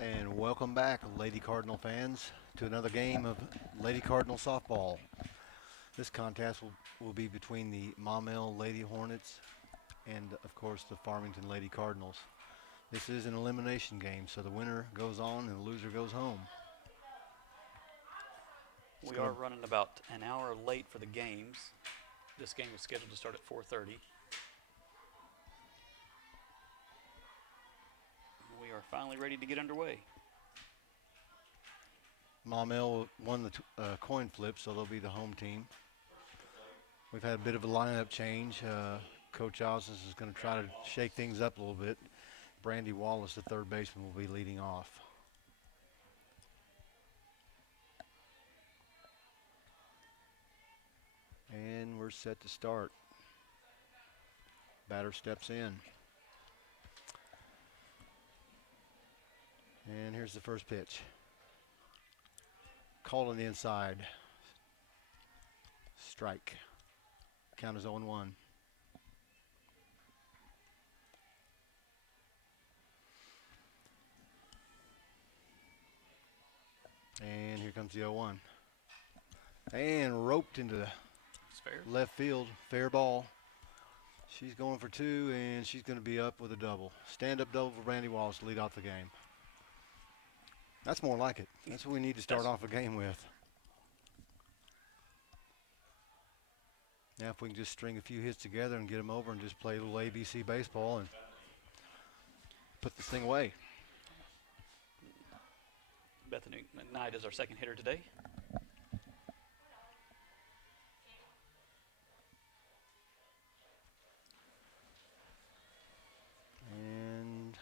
And welcome back, Lady Cardinal fans, to another game of Lady Cardinal softball. This contest will be between the Maumelle Lady Hornets and, of course, the Farmington Lady Cardinals. This is an elimination game, so the winner goes on and the loser goes home. We are running about an hour late for the games. This game is scheduled to start at 4:30. We are finally ready to get underway. Maumelle won the coin flip, so they'll be the home team. We've had a bit of a lineup change. Coach Osnes is going to try to shake things up a little bit. Brandy Wallace, the third baseman, will be leading off. And we're set to start. Batter steps in. And here's the first pitch. Called on the inside. Strike. Count is 0-1. And here comes the 0-1. And roped into the left field. Fair ball. She's going for two, and she's going to be up with a double. Stand-up double for Brandy Wallace to lead off the game. That's more like it. That's what we need to start off a game with. Now if we can just string a few hits together and get them over and just play a little ABC baseball and put this thing away. Bethany Knight is our second hitter today. And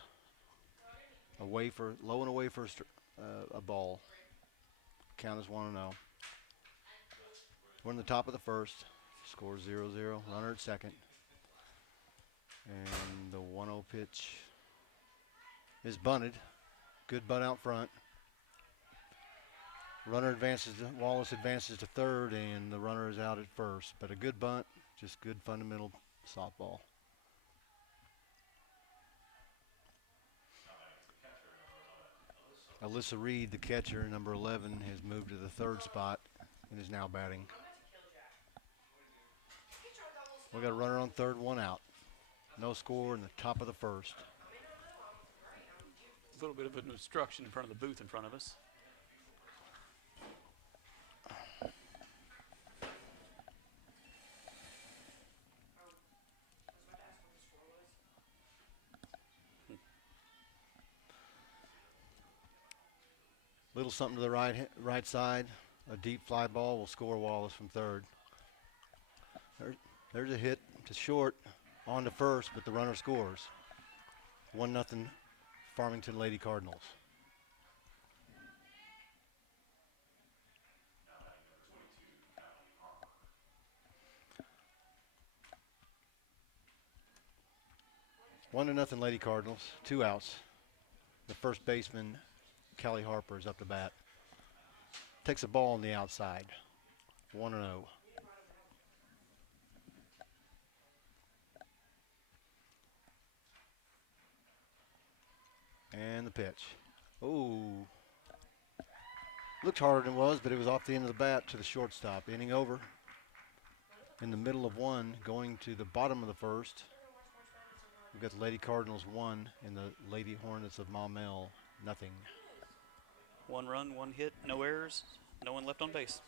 low and away for a ball. Count is 1-0. We're in the top of the first. Score 0-0. Runner at second. And the 1-0 pitch is bunted. Good bunt out front. Wallace advances to third, and the runner is out at first. But a good bunt, just good fundamental softball. Alyssa Reed, the catcher, number 11, has moved to the third spot and is now batting. We got a runner on third, one out. No score in the top of the first. A little bit of an obstruction in front of the booth in front of us. Little something to the right side. A deep fly ball will score Wallace from third. There's a hit to short on to first, but the runner scores. 1-0 Farmington Lady Cardinals. One to nothing Lady Cardinals. 2 outs. The first baseman, Kelly Harper, is up to bat. Takes a ball on the outside. 1-0. And the pitch. Ooh. Looked harder than it was, but it was off the end of the bat to the shortstop. Inning over. In the middle of one, going to the bottom of the first. We've got the Lady Cardinals 1 and the Lady Hornets of Maumelle 0. 1 run, 1 hit, no errors, no one left on base.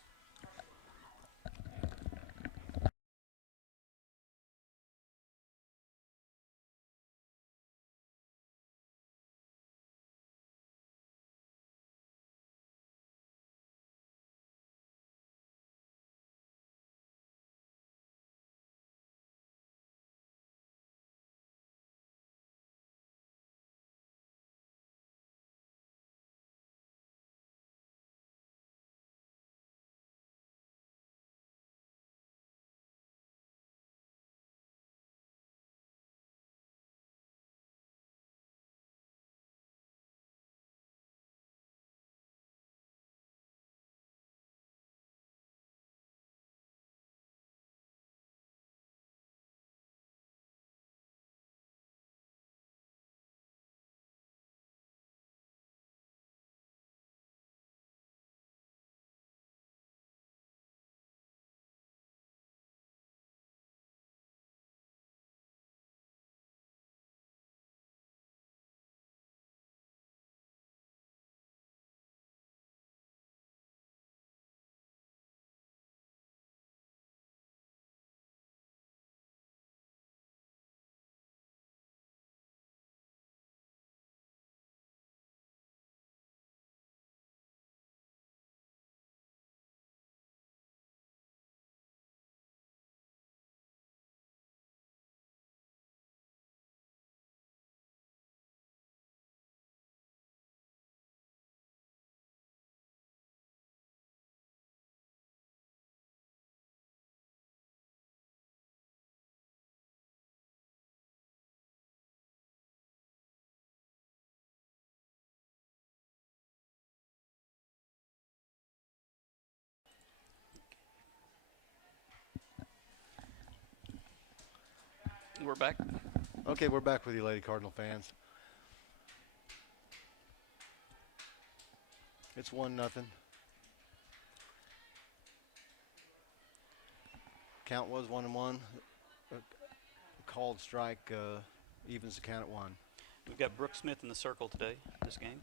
we're back. Okay, we're back with you, Lady Cardinal fans. It's 1-0. Count was 1-1. Called strike evens the count at 1. We've got Brooke Smith in the circle today, this game.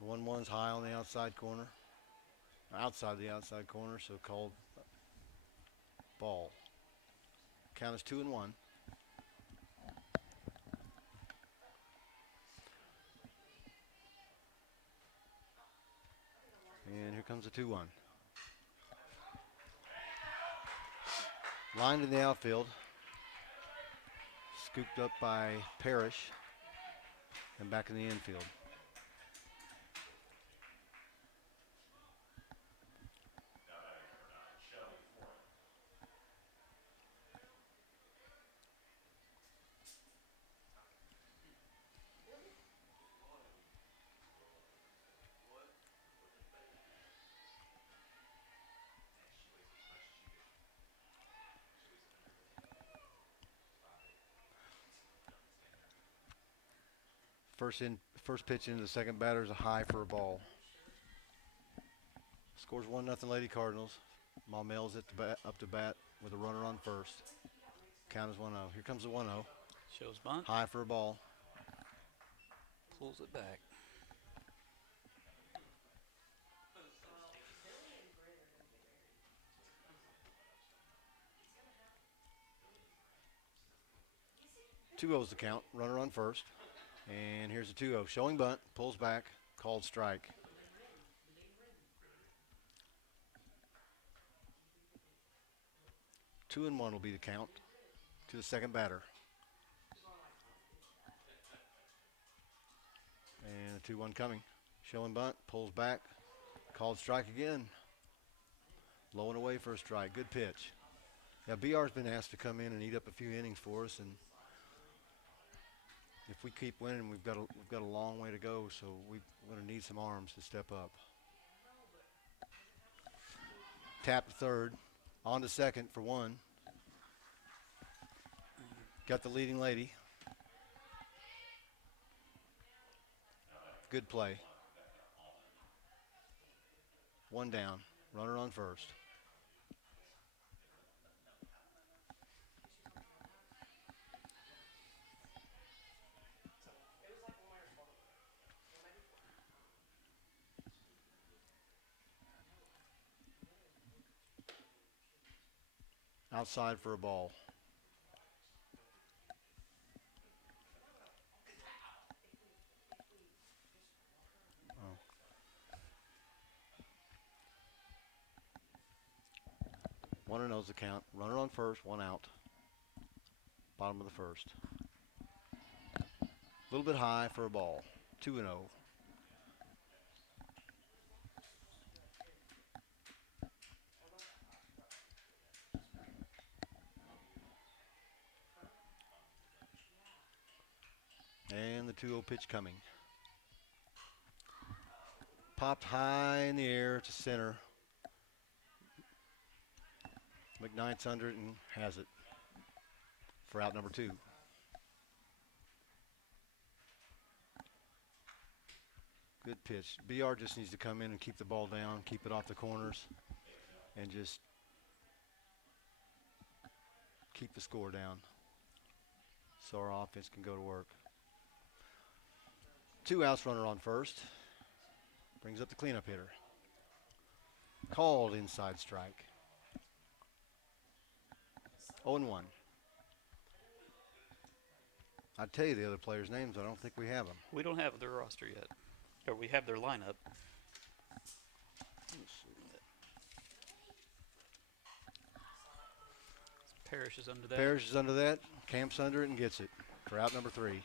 The 1-1's high on the outside corner. Outside the outside corner, so called ball. Count is 2-1. And here comes the 2-1. Lined in the outfield. Scooped up by Parrish. And back in the infield. First pitch into the second batter is a high for a ball. Scores 1-0 Lady Cardinals. Maumelle's up to bat with a runner on first. Count is 1-0. Here comes the 1-0. Shows bunt. High for a ball. Pulls it back. Two O's the count. Runner on first. And here's the 2-0. Showing bunt. Pulls back. Called strike. Two and 1 will be the count to the second batter. And the 2-1 coming. Showing bunt. Pulls back. Called strike again. Low and away for a strike. Good pitch. Now, BR's been asked to come in and eat up a few innings for us, and if we keep winning, we've got a long way to go, so we're going to need some arms to step up. Tap to third. On to second for 1. Got the leading lady. Good play. 1 down. Runner on first. Outside for a ball. Oh. 1-0's the count. Runner on first, 1 out. Bottom of the first. A little bit high for a ball. 2-0. And the 2-0 pitch coming. Popped high in the air to center. McKnight's under it and has it for out number 2. Good pitch. BR just needs to come in and keep the ball down, keep it off the corners, and just keep the score down so our offense can go to work. 2 outs, runner on first. Brings up the cleanup hitter. Called inside strike. 0-1. I'd tell you the other players' names. I don't think we have them. We don't have their roster yet. Or we have their lineup. Parrish is under that. Parrish is under that. Camp's under it and gets it for out number 3.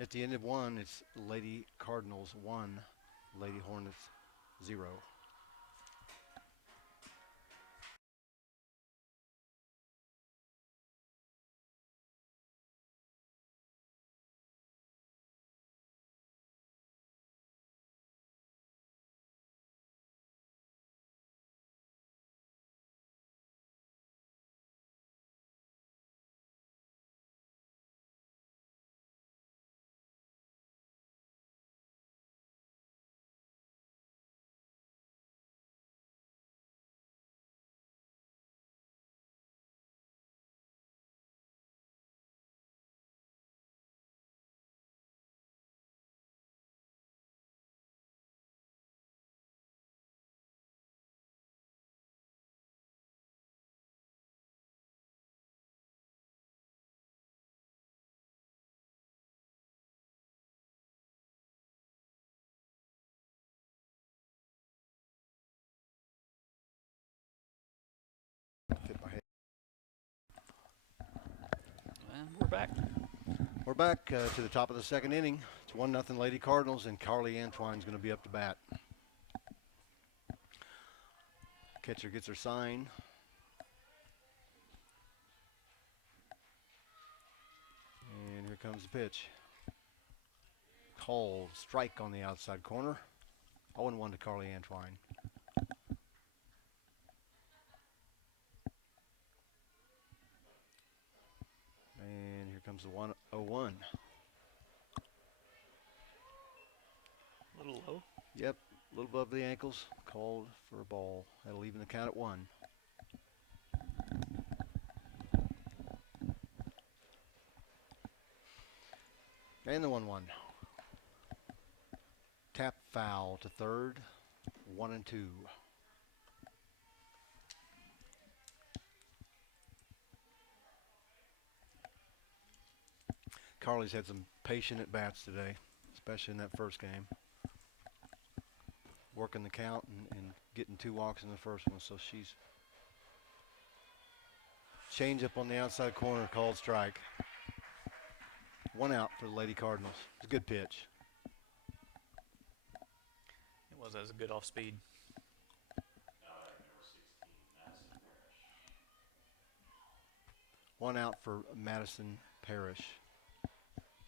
At the end of 1, it's Lady Cardinals 1, Lady Hornets 0. back. We're back to the top of the second inning. It's 1-0 Lady Cardinals, and Carly Antwine's going to be up to bat. Catcher gets her sign. And here comes the pitch. Called strike on the outside corner. 0-1 to Carly Antwine. And here comes the 1-0-1. A little low. Yep, a little above the ankles. Called for a ball. That'll even the count at 1. And the 1-1. Tap foul to third. 1-2. Carly's had some patient at bats today, especially in that first game. Working the count and getting 2 walks in the first one, so she's change up on the outside corner, called strike. 1 out for the Lady Cardinals. It's a good pitch. It was a good off speed. One out for Madison Parrish,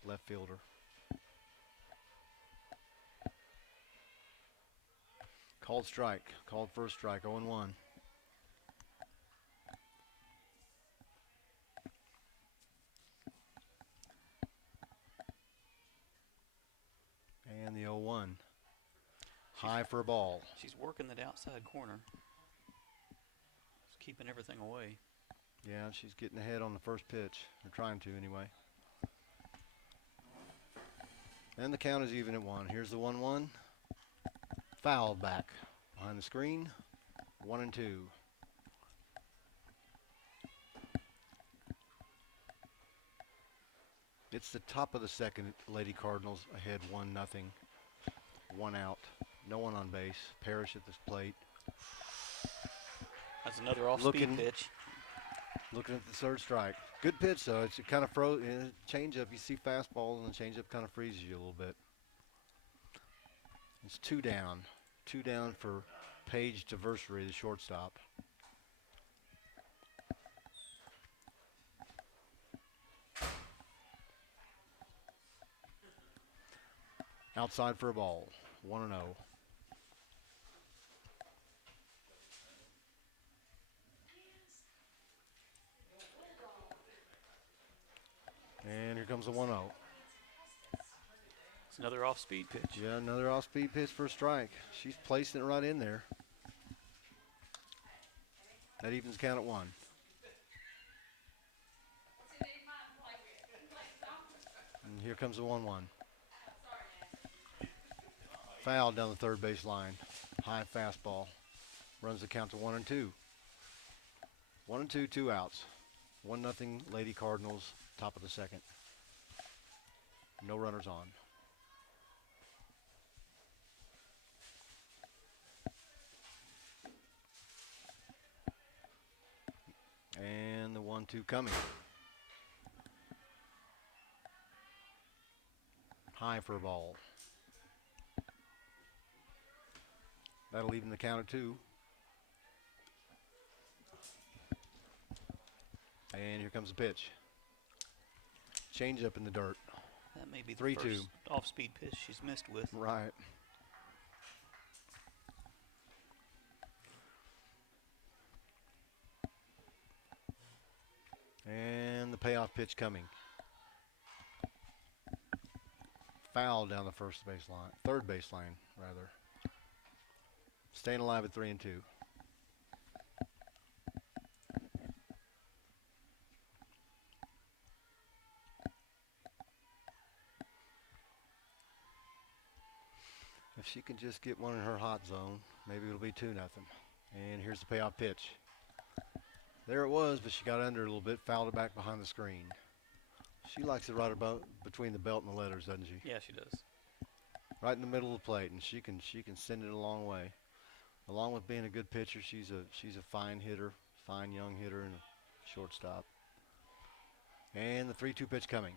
left fielder. Called strike. Called first strike. 0-1. And the 0-1. High for a ball. She's working that outside corner. She's keeping everything away. Yeah, she's getting ahead on the first pitch. Or trying to, anyway. And the count is even at 1. Here's the 1-1. Foul back behind the screen. 1-2. It's the top of the second. Lady Cardinals ahead 1-0. 1 out. No one on base. Parrish at the plate. That's another off-speed pitch. Looking at the third strike. Good pitch, though. It's kind of change-up. You see fastballs, and the change-up kind of freezes you a little bit. It's 2 down. 2 down for Paige Varsity, the shortstop. Outside for a ball. 1-0. And here comes the 1-0. It's another off-speed pitch. Yeah, another off-speed pitch for a strike. She's placing it right in there. That evens count at 1. And here comes the 1-1. Foul down the third base line. High fastball. Runs the count to 1-2. 1-2, 2 outs. 1-0 Lady Cardinals, top of the second. No runners on. And the 1-2 coming. High for a ball. That'll even the count at 2. And here comes the pitch. Change up in the dirt. That may be the 3-2. first off-speed pitch she's missed with. Right. And the payoff pitch coming. Foul down the third baseline, rather. Staying alive at 3-2. If she can just get one in her hot zone, maybe it'll be 2-0. And here's the payoff pitch. There it was, but she got under it a little bit, fouled it back behind the screen. She likes it right about between the belt and the letters, doesn't she? Yeah, she does. Right in the middle of the plate, and she can send it a long way. Along with being a good pitcher, she's a fine hitter, fine young hitter, and a shortstop. And the 3-2 pitch coming.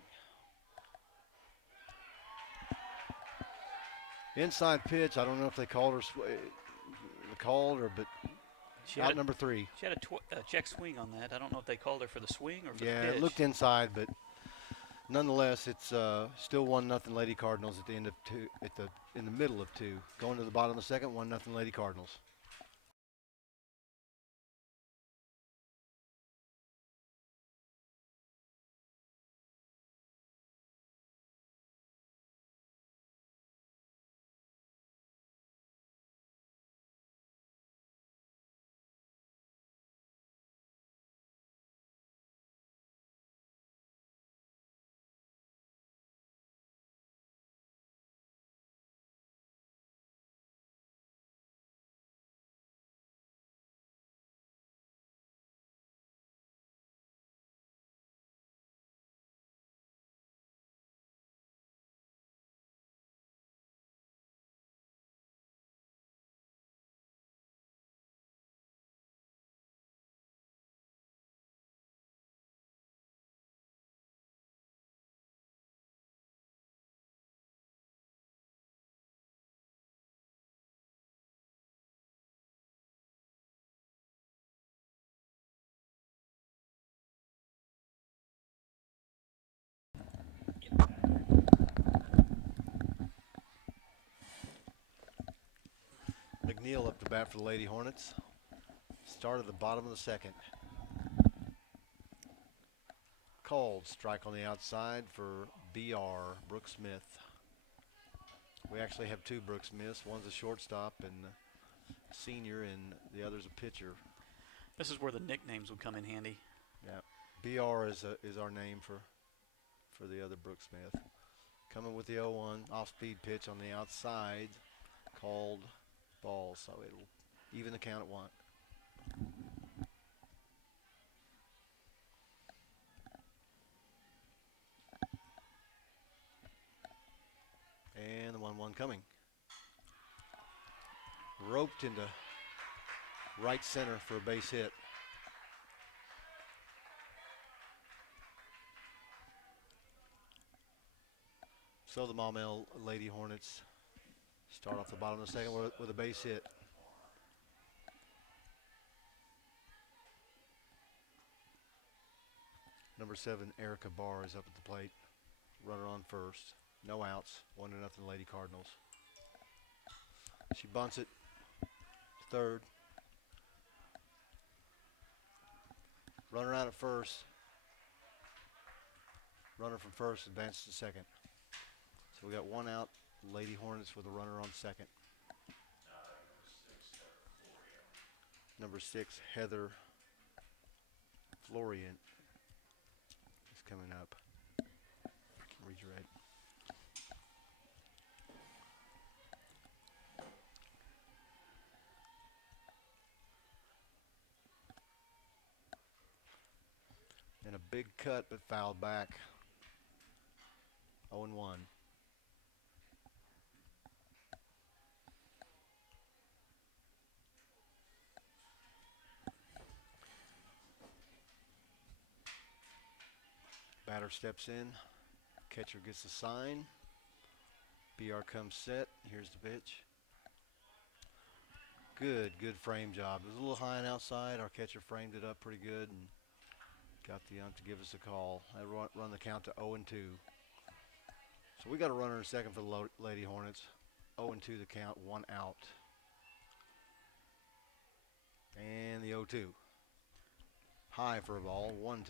Inside pitch. I don't know if they called her but out number 3. She had a check swing on that. I don't know if they called her for the swing or for the pitch. Yeah, it looked inside, but nonetheless, it's still 1-0 Lady Cardinals at the end of 2. In the middle of 2, going to the bottom of the second. 1-0 Lady Cardinals. McNeil up to bat for the Lady Hornets. Start at the bottom of the second. Called strike on the outside for BR, Brooke Smith. We actually have 2 Brooke Smiths. One's a shortstop and a senior, and the other's a pitcher. This is where the nicknames would come in handy. Yeah, BR is our name for the other Brooke Smith. Coming with the 0-1 off-speed pitch on the outside, called ball, so it'll even the count at 1. And the 1-1 coming. Roped into right center for a base hit. So the Maumelle Lady Hornets start off the bottom of the second with a base hit. Number 7, Erica Barr is up at the plate. Runner on first. No outs. 1-0 Lady Cardinals. She bunts it. Third. Runner out at first. Runner from first advances to second. So we got 1 out. Lady Hornets with a runner on second. Number 6, Heather Florian is coming up. Read your right. And a big cut, but fouled back. 0-1. Batter steps in. Catcher gets the sign. BR comes set. Here's the pitch. Good frame job. It was a little high and outside. Our catcher framed it up pretty good and got the ump to give us a call. I run the count to 0-2. So we got a runner in second for the Lady Hornets. 0-2 the count, 1 out. And the 0-2. High for a ball, 1-2.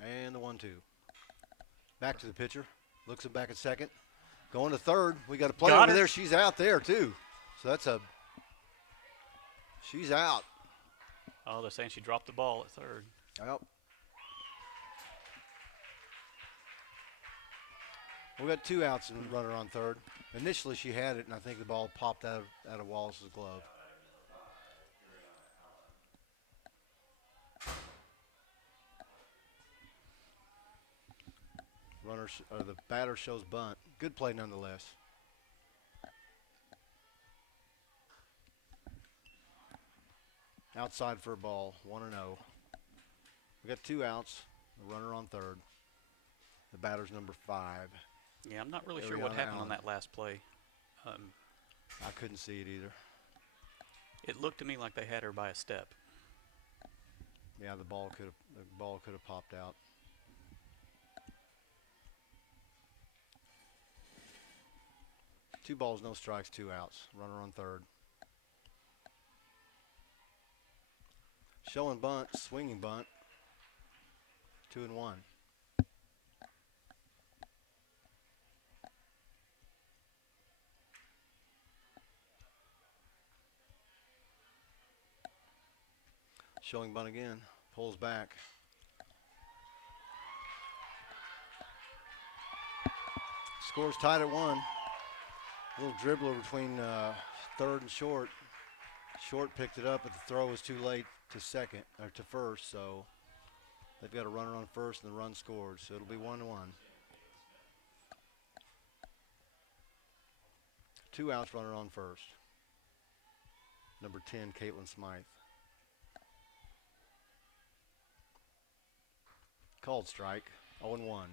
And the 1-2. Back to the pitcher. Looks it back at second. Going to third. We got a play over there. She's out there, too. So she's out. Oh, they're saying she dropped the ball at third. Well, we got 2 outs and a runner on third. Initially, she had it, and I think the ball popped out of Wallace's glove. The batter shows bunt. Good play nonetheless. Outside for a ball, 1-0. We got 2 outs. A runner on third. The batter's number 5. Yeah, I'm not really sure what happened on that last play. I couldn't see it either. It looked to me like they had her by a step. Yeah, the ball could have popped out. Two balls, no strikes, 2 outs. Runner on third. Showing bunt, swinging bunt. 2-1. Showing bunt again. Pulls back. Score's tied at 1. A little dribbler between third and short. Short picked it up, but the throw was too late to first, so they've got a runner on first and the run scored, so it'll be 1-1. 2 outs, runner on first. Number 10, Caitlin Smythe. Called strike, 0-1.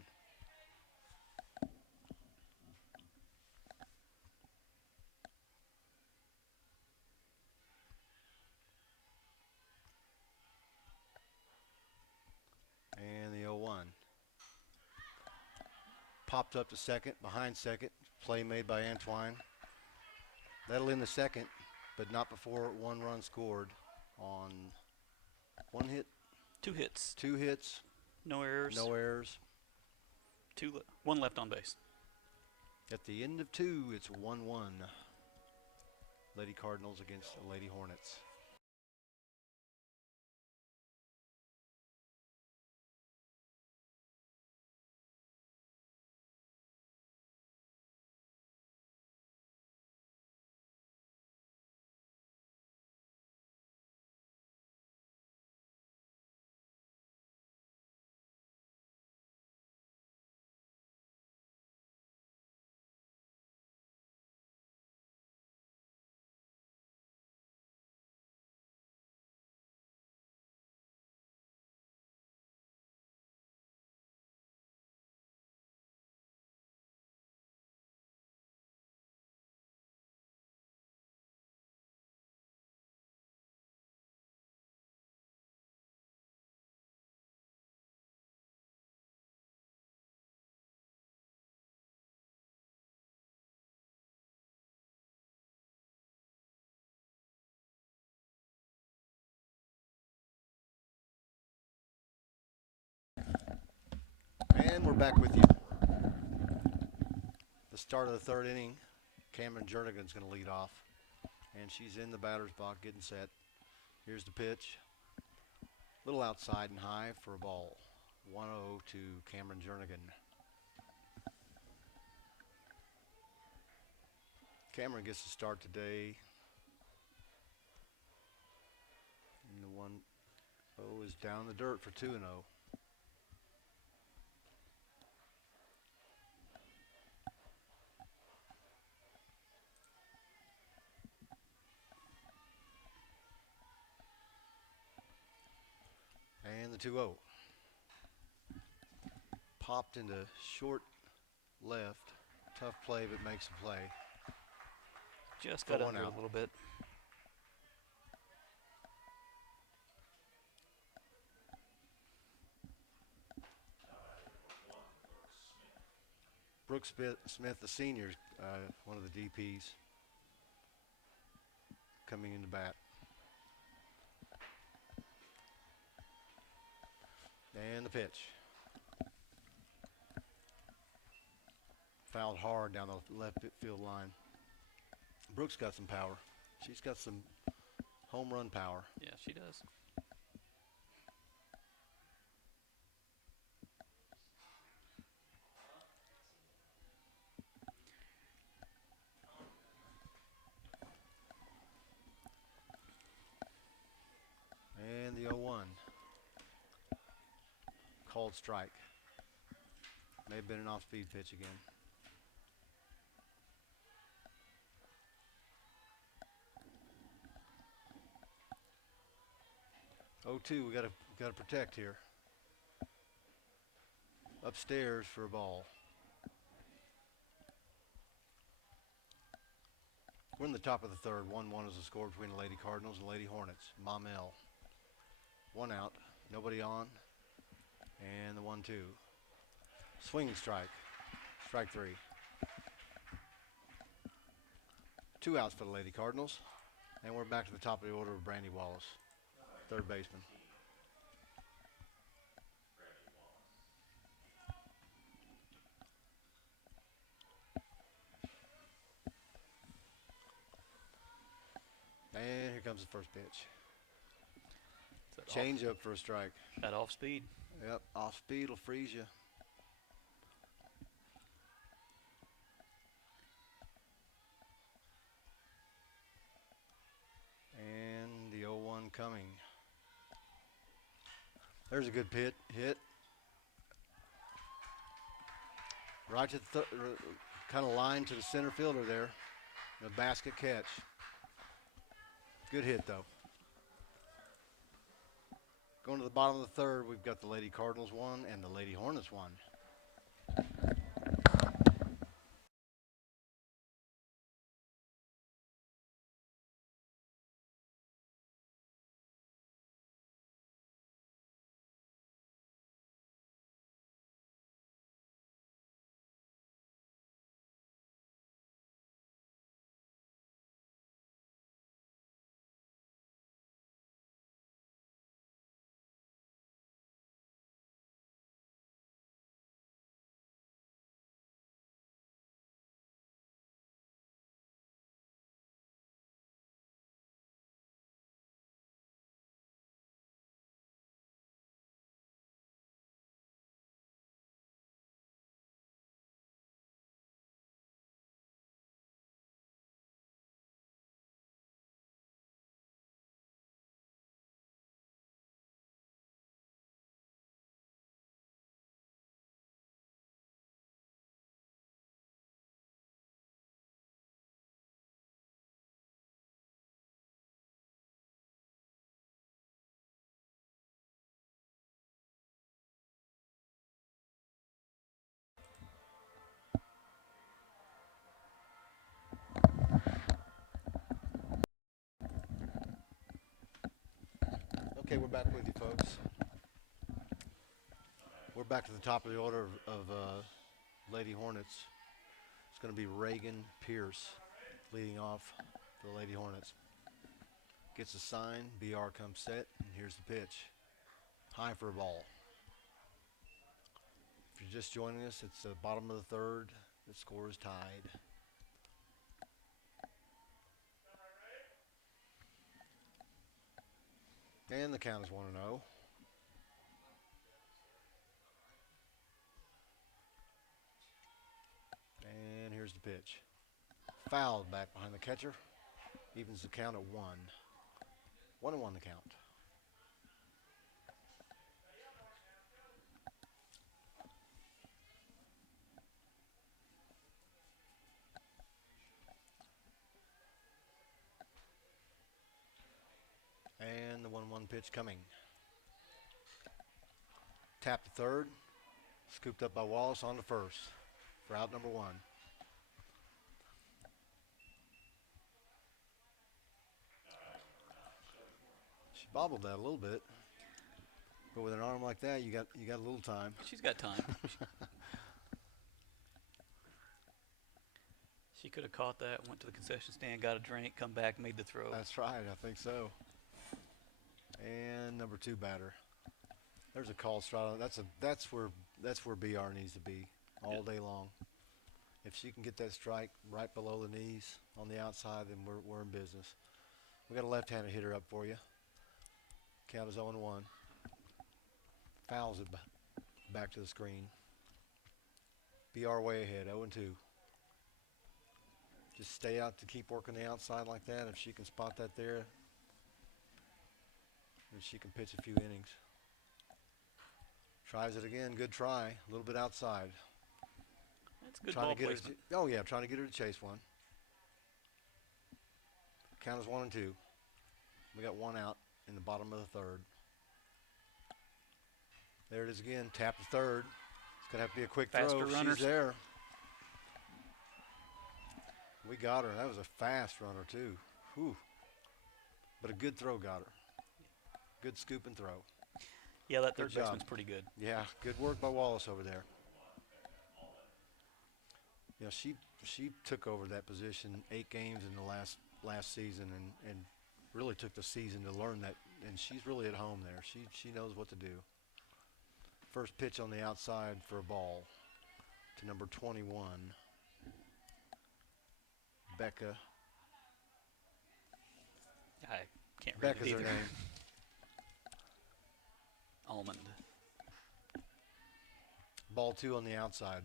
And the 0-1. Popped up to second, behind second. Play made by Antoine. That'll end the second, but not before 1 run scored on 1 hit. 2 hits. 2 hits. No errors. No errors. 1 left on base. At the end of 2, it's 1-1. Lady Cardinals against the Lady Hornets. And we're back with you. The start of the 3rd inning. Cameron Jernigan's going to lead off. And she's in the batter's box getting set. Here's the pitch. Little outside and high for a ball. 1-0 to Cameron Jernigan. Cameron gets the start today. And the 1-0 is down the dirt for 2-0. And the 2-0. Popped into short left. Tough play, but makes a play. Just got under a little bit. Brooke Smith, the senior, one of the DPs, coming into bat. And the pitch. Fouled hard down the left field line. Brooke's got some power. She's got some home run power. Yeah, she does. And the 0-1. Called strike. May have been an off-speed pitch again. 0-2. We gotta protect here. Upstairs for a ball. We're in the top of the third. 1-1 is the score between the Lady Cardinals and Lady Hornets. Maumelle. 1 out. Nobody on. And the 1-2. Swinging strike. Strike 3. 2 outs for the Lady Cardinals. And we're back to the top of the order of Brandy Wallace, third baseman. And here comes the first pitch. Change up for a strike. That off speed. Yep, off speed will freeze you. And the 0-1 coming. There's a good hit. Right to the kind of line to the center fielder there. A basket catch. Good hit though. Going to the bottom of the third, we've got the Lady Cardinals 1 and the Lady Hornets 1. Okay, we're back with you, folks. We're back to the top of the order of Lady Hornets. It's going to be Reagan Pierce leading off for the Lady Hornets. Gets a sign, BR comes set, and here's the pitch. High for a ball. If you're just joining us, it's the bottom of the third. The score is tied. And the count is 1-0. And here's the pitch. Fouled back behind the catcher. Evens the count at 1. 1-1 the count. And the 1-1 pitch coming. Tap to third. Scooped up by Wallace on to first for out number 1. She bobbled that a little bit. But with an arm like that, you got a little time. She's got time. She could have caught that, went to the concession stand, got a drink, come back, made the throw. That's right, I think so. And number 2 batter. There's a call strike. That's where BR needs to be all day long. If she can get that strike right below the knees on the outside, then we're in business. We got a left-handed hitter up for you. Count is 0-1. Fouls it back to the screen. BR way ahead, 0-2. Just stay out to keep working the outside like that. If she can spot that there, then she can pitch a few innings. Tries it again, good try, a little bit outside. That's good Trying ball to get placement. her. Oh yeah, trying to get her to chase one. Count is 1 and 2. We got one out in the bottom of the third. There it is again. Tap to third. It's gonna have to be a quick Faster throw. runners. She's there. We got her. That was a fast runner too. Whew. But a good throw got her. Good scoop and throw. Yeah, that Good third job. baseman's pretty good. Yeah, good work by Wallace over there. You know, she took over that position 8 games in the last season and really took the season to learn that, and she's really at home there. She knows what to do. First pitch on the outside for a ball to number 21, Becca. I can't read Becca's it her either. name. Almond. Ball 2 on the outside.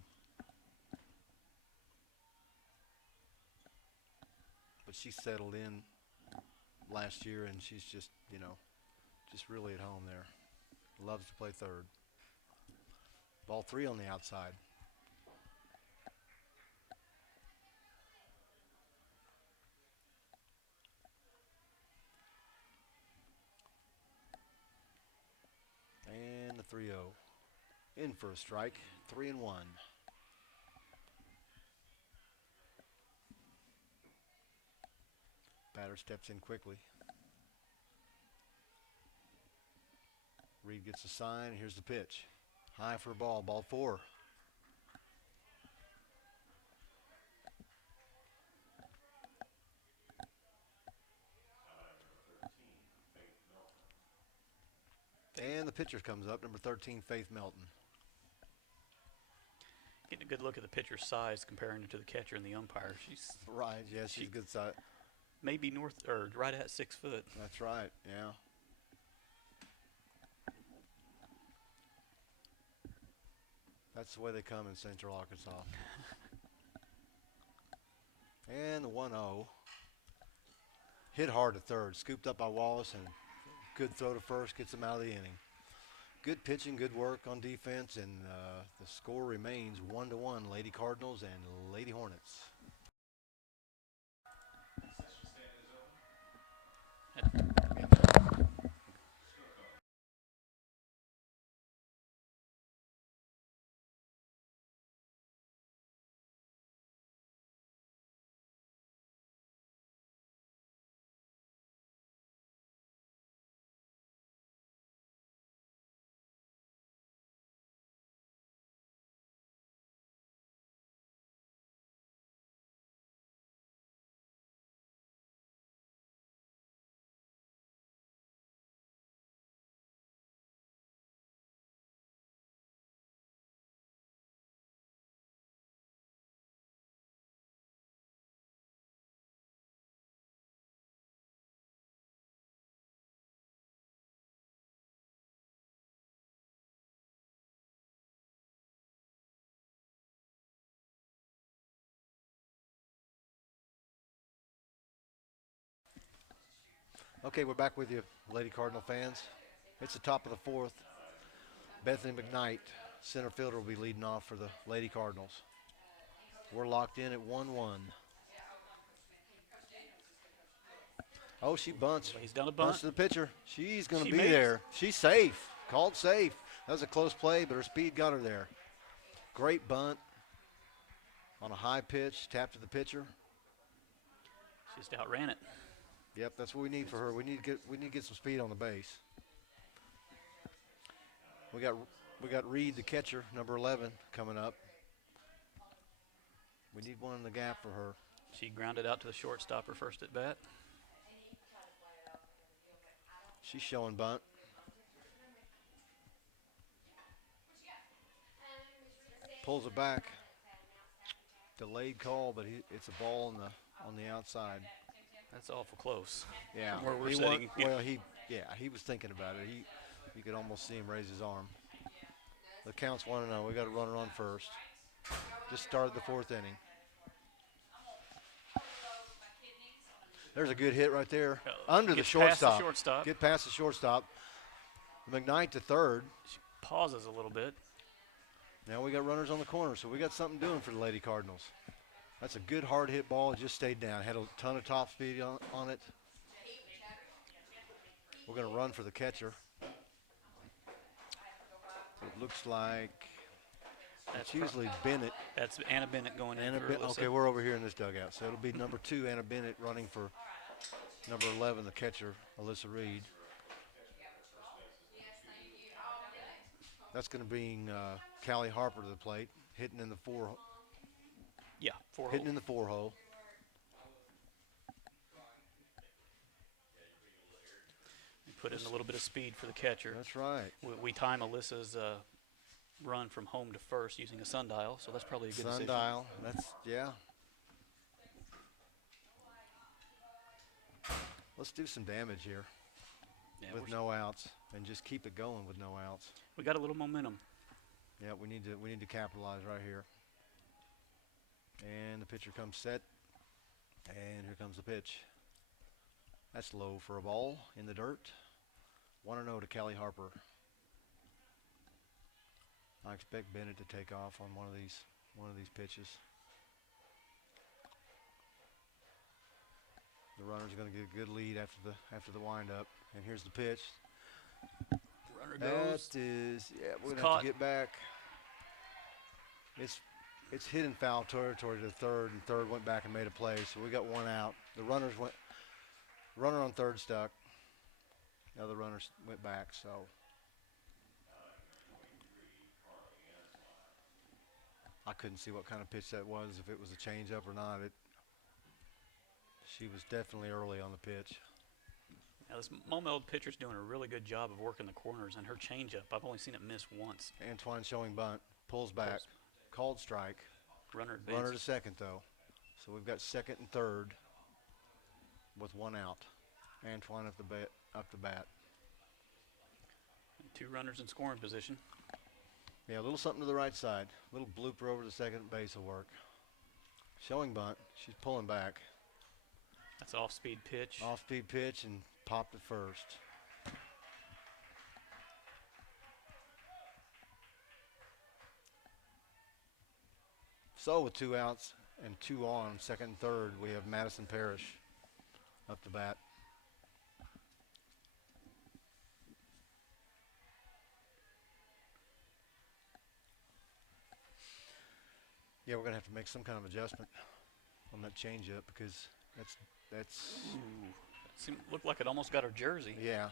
But she settled in last year, and she's just, just really at home there. Loves to play third. Ball 3 on the outside. And the 3-0. In for a strike. 3-1. Batter steps in quickly. Reed gets a sign. Here's the pitch. High for a ball. Ball 4. And the pitcher comes up, number 13, Faith Melton. Getting a good look at the pitcher's size, comparing her to the catcher and the umpire. She's Right, yeah, she's a good side. maybe right at 6 foot. That's right, yeah. That's the way they come in Central Arkansas. And the 1-0. Hit hard to third. Scooped up by Wallace, and good throw to first. Gets them out of the inning. Good pitching, good work on defense, and the score remains 1-1, Lady Cardinals and Lady Hornets. Okay, we're back with you, Lady Cardinal fans. It's the top of the fourth. Bethany McKnight, center fielder, will be leading off for the Lady Cardinals. We're locked in at 1-1. Oh, she bunts. He's done a Bunts bunt. to the pitcher. She's going to She be makes- there. She's safe. Called safe. That was a close play, but her speed got her there. Great bunt on a high pitch. Tap to the pitcher. She just outran it. Yep, that's what we need for her. We need to get some speed on the base. We got Reed, the catcher, number 11, coming up. We need one in the gap for her. She grounded out to the shortstop her first at bat. She's showing bunt. Pulls it back. Delayed call, but it's a ball on the outside. That's awful close. Yeah, From where we're he sitting. he was thinking about it. You could almost see him raise his arm. The count's 1-0. We got a runner on first. Just started the fourth inning. There's a good hit right there. Under the Gets past the shortstop. shortstop. Get past the shortstop. McKnight to third. She pauses a little bit. Now we got runners on the corner, so we got something doing for the Lady Cardinals. That's a good hard hit ball. It just stayed down. Had a ton of top speed on it. We're going to run for the catcher. It looks like it's usually Bennett. That's Anna Bennett going in for Alyssa. Okay, we're over here in this dugout. So it'll be number 2, Anna Bennett, running for number 11, the catcher, Alyssa Reed. That's going to bring Callie Harper to the plate, hitting in the 4. Yeah, 4 hitting hole. in the 4 hole. Put in a little bit of speed for the catcher. That's right. We time Alyssa's run from home to first using a sundial, so that's probably a good decision. Sundial. That's, yeah. Let's do some damage here with no outs, and just keep it going with no outs. We got a little momentum. Yeah, we need to capitalize right here. And the pitcher comes set, and here comes the pitch. That's low for a ball in the dirt. 1-0 to Callie Harper. I expect Bennett to take off on one of these pitches. The runner's going to get a good lead after the windup, and here's the pitch. Runner goes. That is, yeah, we're going to have to get back. It's hit in foul territory to the third, and third went back and made a play, so we got one out. The runner on third stuck. The other runner went back, so. I couldn't see what kind of pitch that was, if it was a changeup or not. She was definitely early on the pitch. Now this Maumelle pitcher's doing a really good job of working the corners, and her changeup, I've only seen it miss once. Antoine showing bunt, pulls back, called strike. Runner advances. Runner to second, though. So we've got second and third with one out. Antoine up the bat. And 2 runners in scoring position. Yeah, a little something to the right side. A little blooper over the second base will work. Showing bunt. She's pulling back. That's off-speed pitch. Off-speed pitch and popped at first. So with 2 outs and 2 on, second and third, we have Madison Parrish up the bat. Yeah, we're gonna have to make some kind of adjustment on that changeup because that's. Looked like it almost got her jersey. Yeah.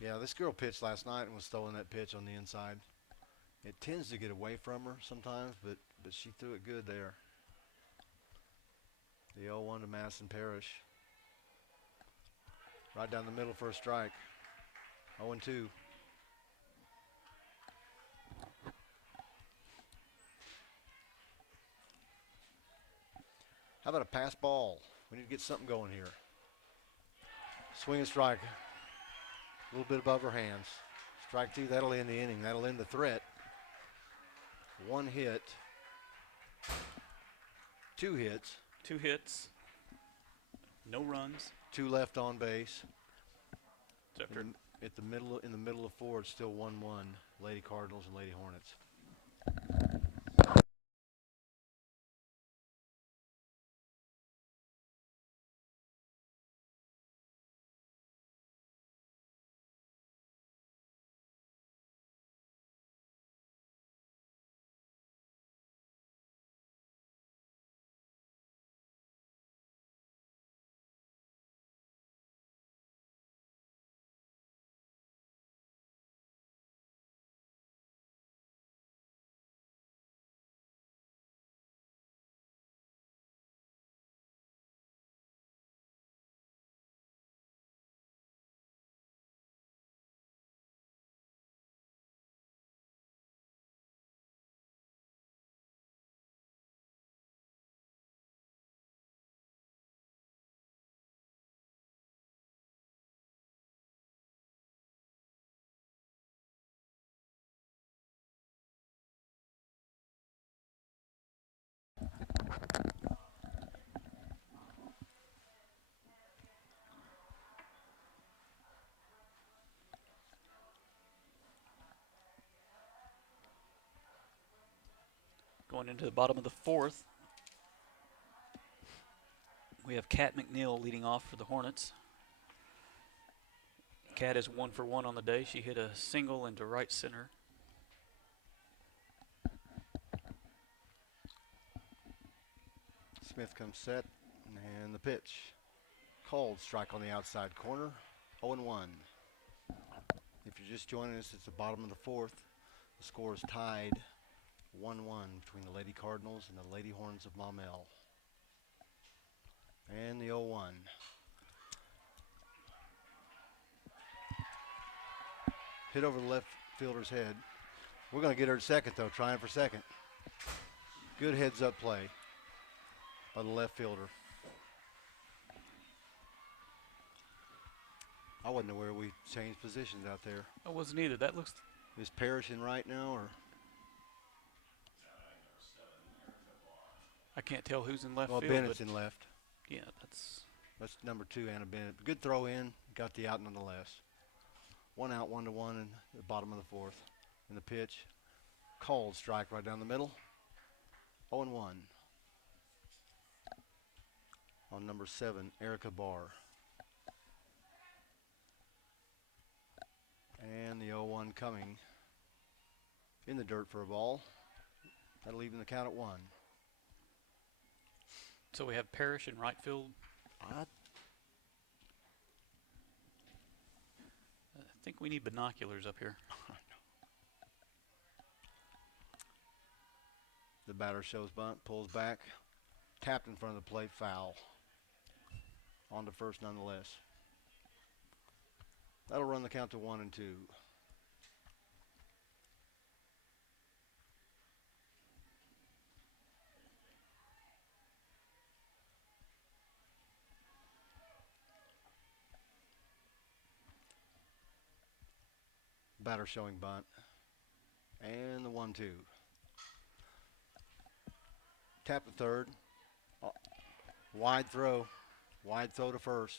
Yeah, this girl pitched last night and was throwing that pitch on the inside. It tends to get away from her sometimes, but she threw it good there. The 0-1 to Madison Parrish. Right down the middle for a strike. 0-2. How about a pass ball? We need to get something going here. Swing and strike. A little bit above her hands. Strike 2, that'll end the inning. That'll end the threat. 1 hit. 2 hits. 2 hits. No runs. 2 left on base. After in the middle of 4, it's still 1-1. Lady Cardinals and Lady Hornets. Going into the bottom of the fourth, we have Kat McNeil leading off for the Hornets. Kat is 1 for 1 on the day. She hit a single into right center. Smith comes set, and the pitch. Called strike on the outside corner, 0-1. If you're just joining us, it's the bottom of the fourth. The score is tied 1-1 between the Lady Cardinals and the Lady Horns of Maumelle. And the 0-1. Hit over the left fielder's head. We're going to get her at second, though, trying for second. Good heads-up play by the left fielder. I wasn't aware we changed positions out there. I wasn't either. That looks... Is Parrish in right now, or? I can't tell who's in left Well, field. Bennett's in left. Yeah, that's number 2, Anna Bennett. Good throw in. Got the out nonetheless. 1 out, 1-1 in the bottom of the fourth. And the pitch. Called strike right down the middle. 0-1. On number 7, Erica Barr. And the 0-1 coming in the dirt for a ball. That'll even the count at 1. so we have Parrish in right field. I think we need binoculars up here. The batter shows bunt, pulls back, tapped in front of the plate, foul. On to first nonetheless. That'll run the count to 1-2. Batter showing bunt. And the 1-2. Tap to third. Wide throw. Wide throw to first.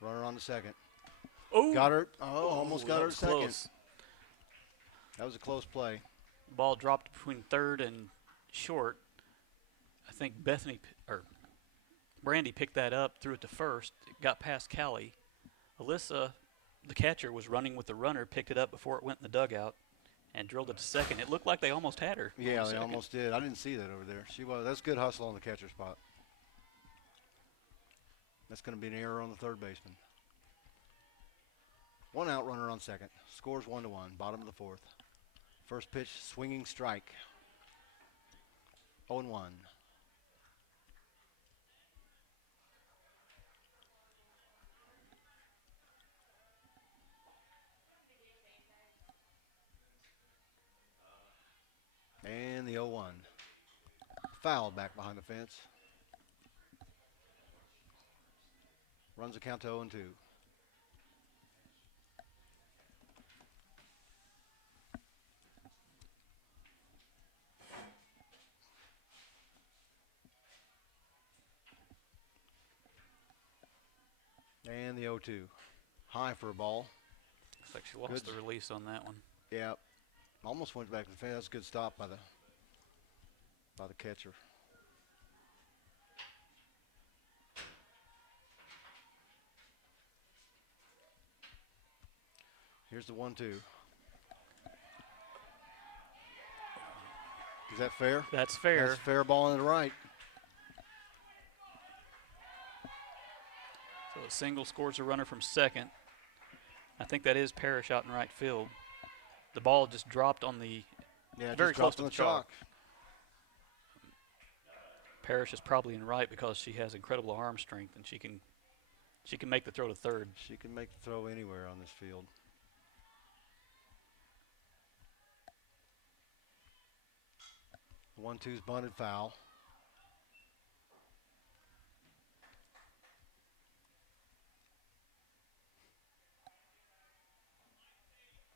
Runner on to second. Oh! Got her. Oh, almost got her at second. Close. That was a close play. Ball dropped between third and short. I think Brandy picked that up, threw it to first. It got past Callie. Alyssa, the catcher, was running with the runner, picked it up before it went in the dugout, and drilled it to second. It looked like they almost had her. Yeah, they almost did. I didn't see that over there. That's good hustle on the catcher spot. That's going to be an error on the third baseman. 1 out, runner on second. Scores 1-1, bottom of the fourth. First pitch, swinging strike. 0-1. And the 0-1. Foul back behind the fence. Runs the count to 0-2. And the 0-2. High for a ball. Looks like she lost the release on that one. Yeah. Almost went back to the fence. That's a good stop by the catcher. Here's the 1-2. Is that fair? That's fair. That's fair ball in the right. So a single scores a runner from second. I think that is Parrish out in right field. The ball just dropped on the very close to the chalk. Parrish is probably in right because she has incredible arm strength and she can make the throw to third. She can make the throw anywhere on this field. The 1-2's bunted foul.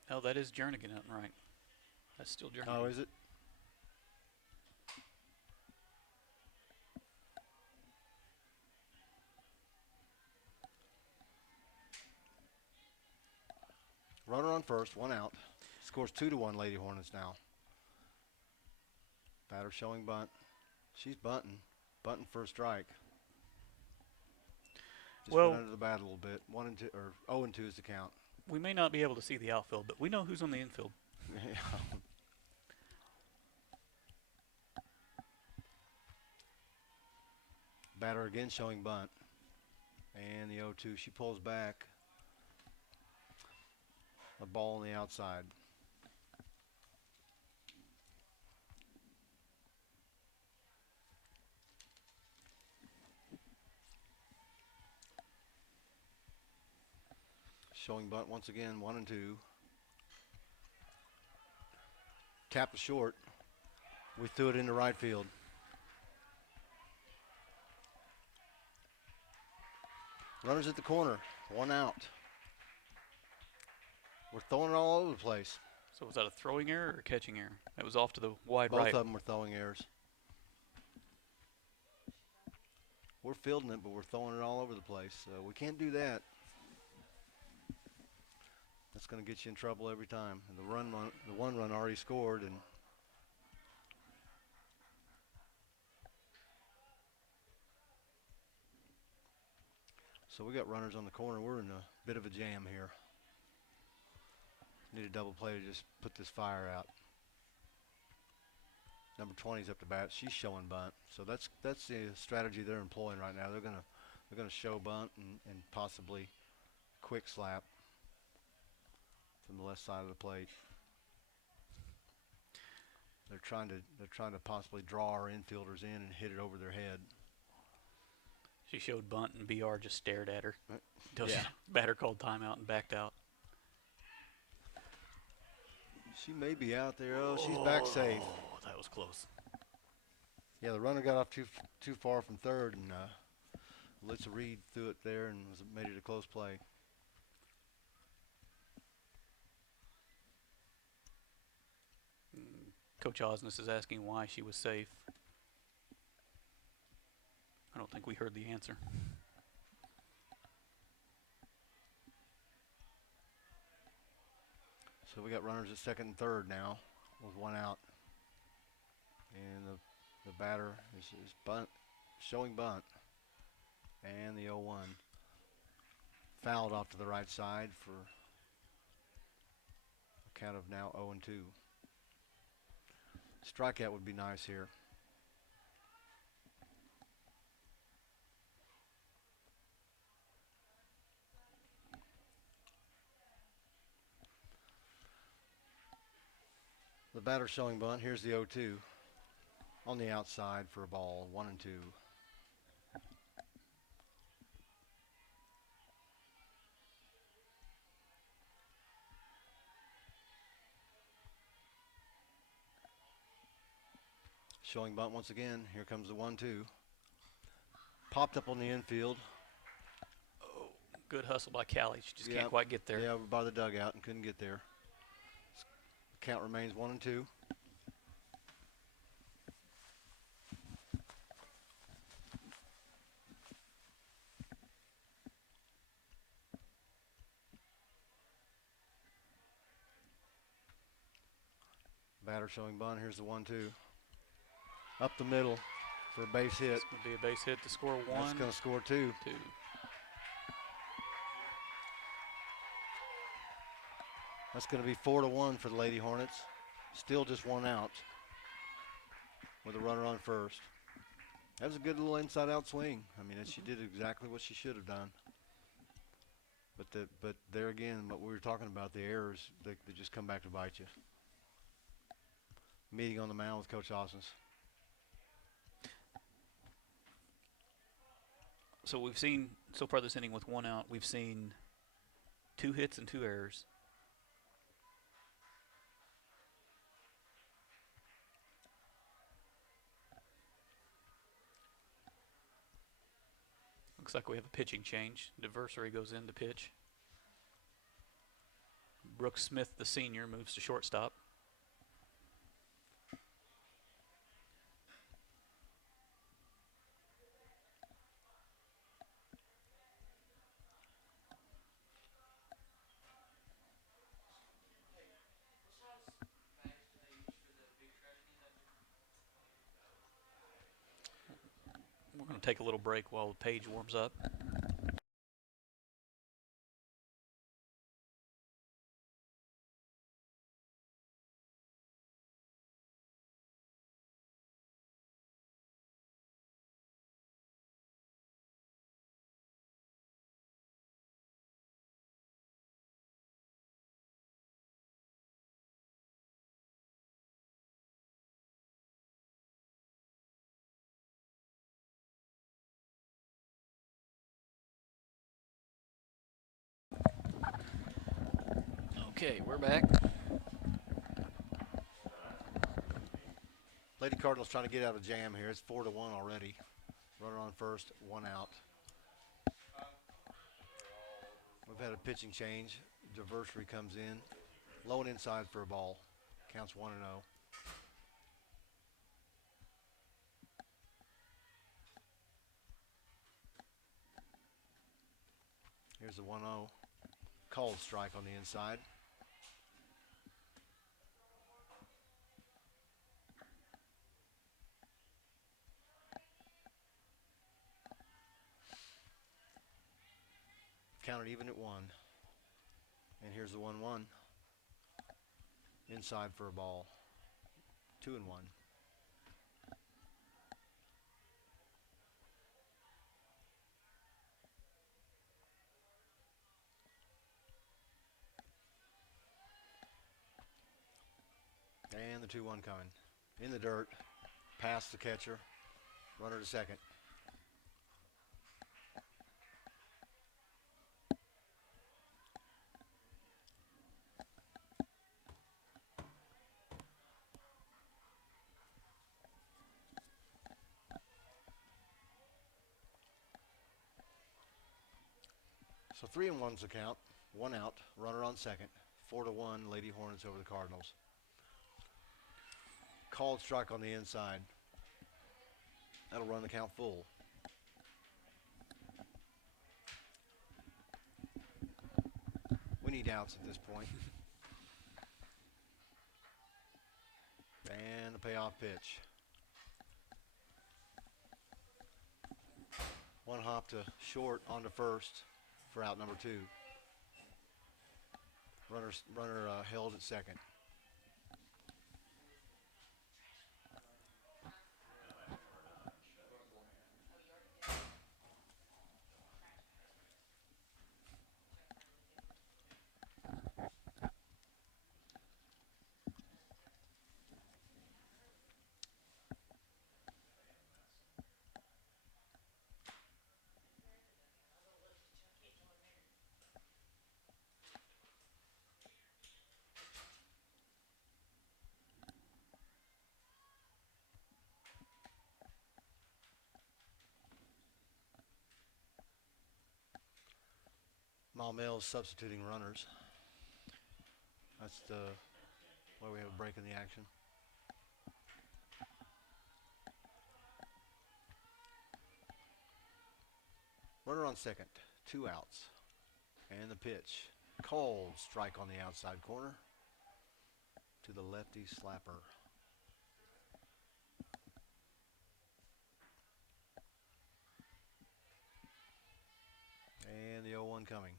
Oh, that is Jernigan out and right. That's still Jernigan. Oh, is it? Runner on first, 1 out. Scores 2-1 Lady Hornets now. Batter showing bunt. She's bunting. Bunting for a strike. Just went Well, under the bat a little bit. 1-2 or 0-2 is the count. we may not be able to see the outfield, but we know who's on the infield. Batter again showing bunt. And the 0-2. She pulls back. A ball on the outside. Showing bunt once again, 1-2. Tapped to short. We threw it into right field. Runners at the corner, 1 out. We're throwing it all over the place. So was that a throwing error or a catching error? It was off to the wide Both right. of them were throwing errors. We're fielding it, but we're throwing it all over the place. So we can't do that. That's going to get you in trouble every time. And the one run already scored, and so we got runners on the corner. We're in a bit of a jam here. Need a double play to just put this fire out. Number 20's up to bat. She's showing bunt. So that's the strategy they're employing right now. They're gonna show bunt and possibly quick slap from the left side of the plate. They're trying to possibly draw our infielders in and hit it over their head. She showed bunt and BR just stared at her. Until Yeah. batter called timeout and backed out. She may be out there. Oh, she's back safe. Oh, that was close. Yeah, the runner got off too far from third, and Alyssa Reed threw it there and made it a close play. Coach Osnes is asking why she was safe. I don't think we heard the answer. So we got runners at second and third now with 1 out. And the batter is bunt, showing bunt. And the 0-1. Fouled off to the right side for a count of now 0-2. Strikeout would be nice here. The batter showing bunt. Here's the 0-2 on the outside for a ball, 1-2. Showing bunt once again. Here comes the 1-2. Popped up on the infield. Oh, good hustle by Callie. She just can't quite get there. Yeah, over by the dugout and couldn't get there. Count remains 1-2. Batter showing bunt. Here's the 1-2. Up the middle for a base hit. It's going to be a base hit to score 1. That's going to score 2. 2. That's going to be 4-1 for the Lady Hornets. Still just 1 out with a runner on first. That was a good little inside-out swing. I mean, she did exactly what she should have done. But there again, what we were talking about, the errors, they just come back to bite you. Meeting on the mound with Coach Osnes. So we've seen, so far this inning with 1 out, we've seen 2 hits and 2 errors. Looks like we have a pitching change. Diversary goes in to pitch. Brooke Smith, the senior, moves to shortstop. take a little break while Paige warms up. Okay, we're back. Lady Cardinals trying to get out of jam here. It's 4-1 already. Runner on first, 1 out. We've had a pitching change. Varsity comes in. Low and inside for a ball. Counts 1-0. Here's the 1-0. Called strike on the inside. Counted even at 1. And here's the 1-1. Inside for a ball. 2-1. And the 2-1 coming. In the dirt. Past the catcher. Runner to second. So 3-1's the count. 1 out. Runner on second. 4-1. Lady Hornets over the Cardinals. Called strike on the inside. That'll run the count full. We need outs at this point. And the payoff pitch. One hop to short onto first for out number 2. Runner held at second. Maumelle substituting runners. That's the why we have a break in the action. Runner on second. 2 outs. And the pitch. Called strike on the outside corner to the lefty slapper. And the 0-1 coming.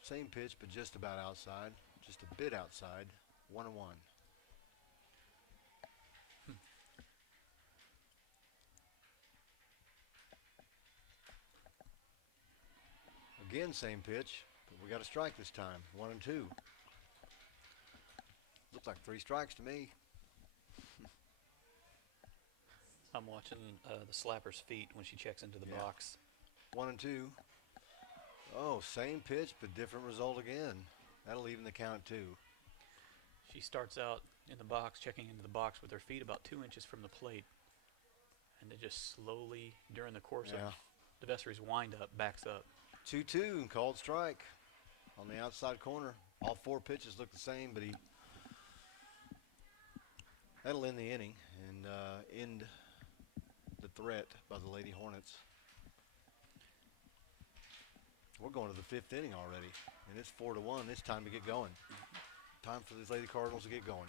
Same pitch, but just about outside. Just a bit outside. 1-1. Again, same pitch, but we got a strike this time. 1-2. Looks like 3 strikes to me. I'm watching the slapper's feet when she checks into the box. 1-2. Oh, same pitch, but different result again. That'll even the count at 2. She starts out in the box, checking into the box with her feet about 2 inches from the plate. And it just slowly, during the course of the Vestry's windup, backs up. 2-2 and called strike on the outside corner. All 4 pitches look the same, but that'll end the inning and end the threat by the Lady Hornets. We're going to the 5th inning already, and it's 4-1. It's time to get going. Time for these Lady Cardinals to get going.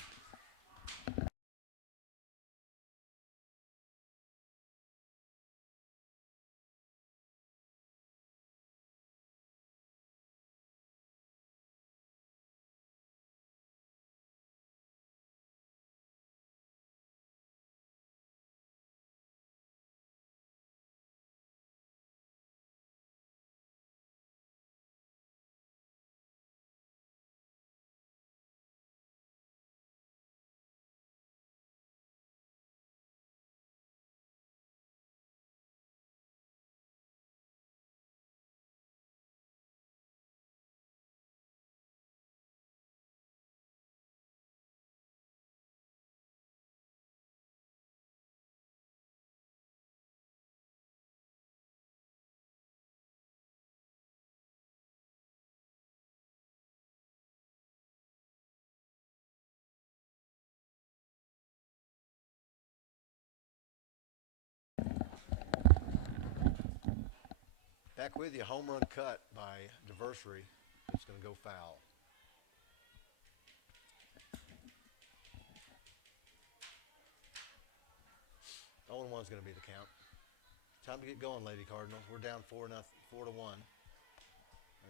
Back with you, home run cut by Diversary. It's going to go foul. 0-1 is going to be the count. Time to get going, Lady Cardinals. We're down 4-1. At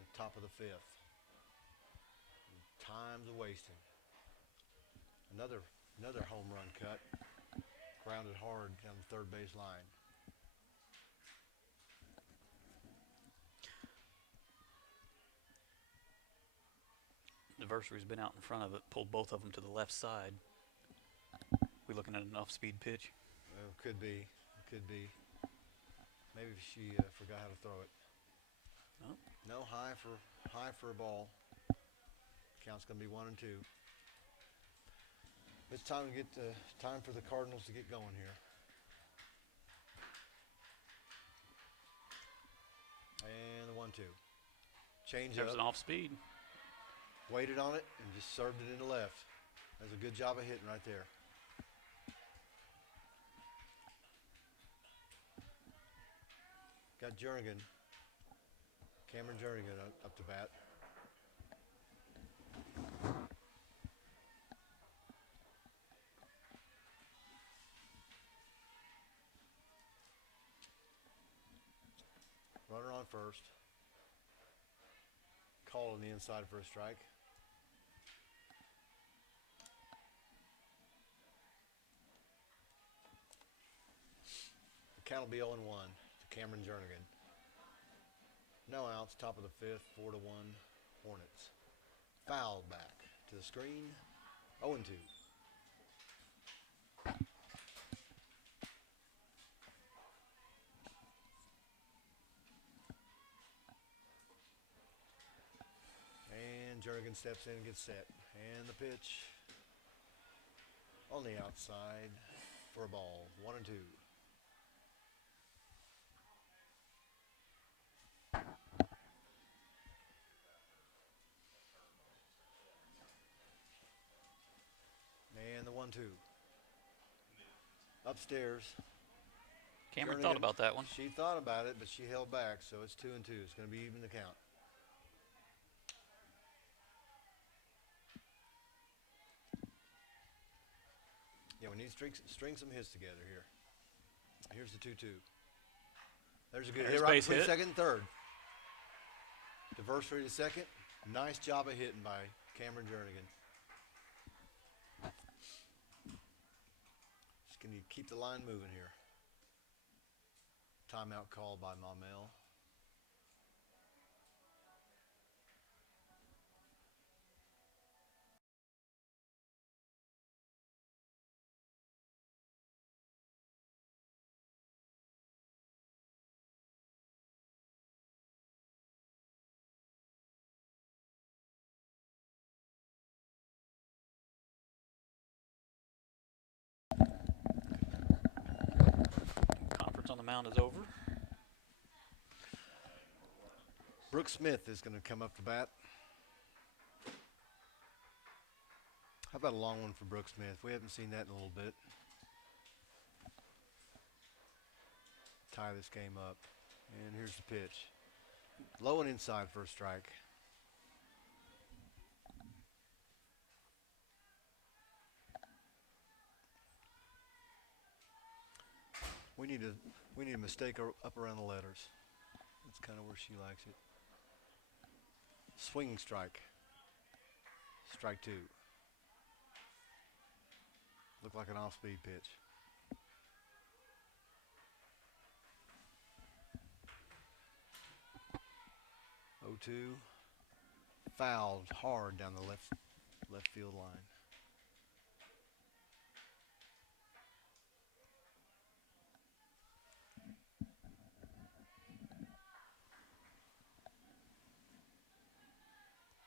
the top of the fifth. Time's a wasting. Another home run cut. Grounded hard down the third base line. Diversary's been out in front of it, pulled both of them to the left side. We looking at an off-speed pitch? Could be. Maybe she forgot how to throw it. No. No, high for a ball. Count's gonna be 1-2. It's time for the Cardinals to get going here. And the 1-2. Change There's up. an off-speed. Waited on it and just served it into left. That's a good job of hitting right there. Got Jernigan. Cameron Jernigan up to bat. Runner on first. Call on the inside for a strike. The count will be 0-1 to Cameron Jernigan. No outs, top of the fifth, 4-1 Hornets. Foul back to the screen, 0-2. And Jernigan steps in and gets set. And the pitch on the outside for a ball, 1-2. And the 1-2. Upstairs. Cameron Jernigan, thought about that one. She thought about it, but she held back, so it's 2-2. It's going to be even the count. Yeah, we need to string some hits together here. Here's the 2-2. There's a good hit right between second and third. Diversary to second. Nice job of hitting by Cameron Jernigan. Just can you keep the line moving here? Timeout called by Maumelle. Conference on the mound is over. Brooke Smith is going to come up to bat. How about a long one for Brooke Smith? We haven't seen that in a little bit. Tie this game up. And here's the pitch. Low and inside for a strike. We need a mistake up around the letters. That's kind of where she likes it. Swinging strike. Strike two. Looked like an off-speed pitch. Oh, 2. Fouled hard down the left field line.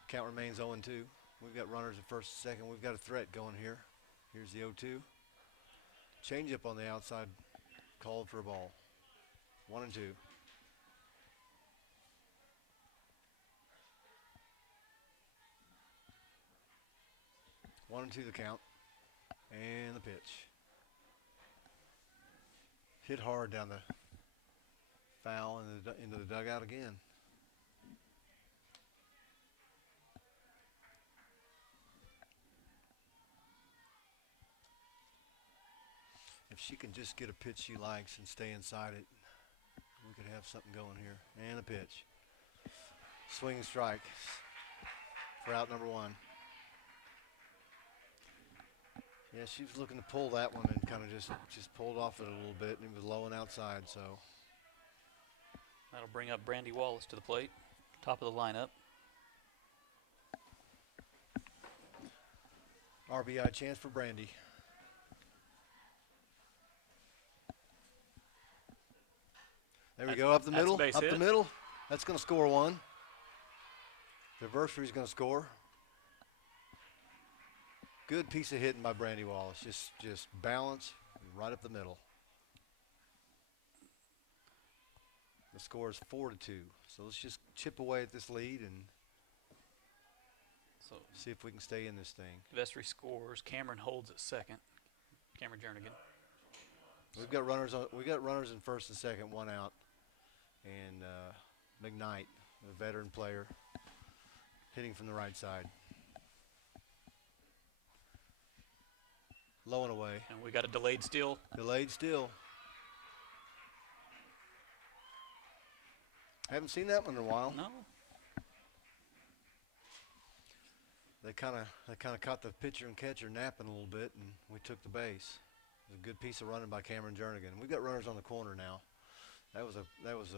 Count remains 0-2. We've got runners at first and second. We've got a threat going here. Here's the 0-2. Change up on the outside, called for a ball. 1-2. One and two the count. And the pitch. Hit hard down the Foul into the dugout again. If she can just get a pitch she likes and stay inside it, we could have something going here. And a pitch. Swing and strike for out number 1. Yeah, she was looking to pull that one and kind of just pulled off it a little bit, and it was low and outside, so. That'll bring up Brandy Wallace to the plate, top of the lineup. RBI chance for Brandy. There we go, up the middle, up the middle. That's going to score 1. The Varsity's going to score. Good piece of hitting by Brandy Wallace. Just balance right up the middle. The score is 4-2. So let's just chip away at this lead and see if we can stay in this thing. Vestry scores. Cameron holds at second. Cameron Jernigan. We've got runners in first and second, 1 out. And McKnight, a veteran player, hitting from the right side. Low and away. And we got a delayed steal. Delayed steal. Haven't seen that one in a while. No. They kind of caught the pitcher and catcher napping a little bit, and we took the base. It was a good piece of running by Cameron Jernigan. We've got runners on the corner now. That was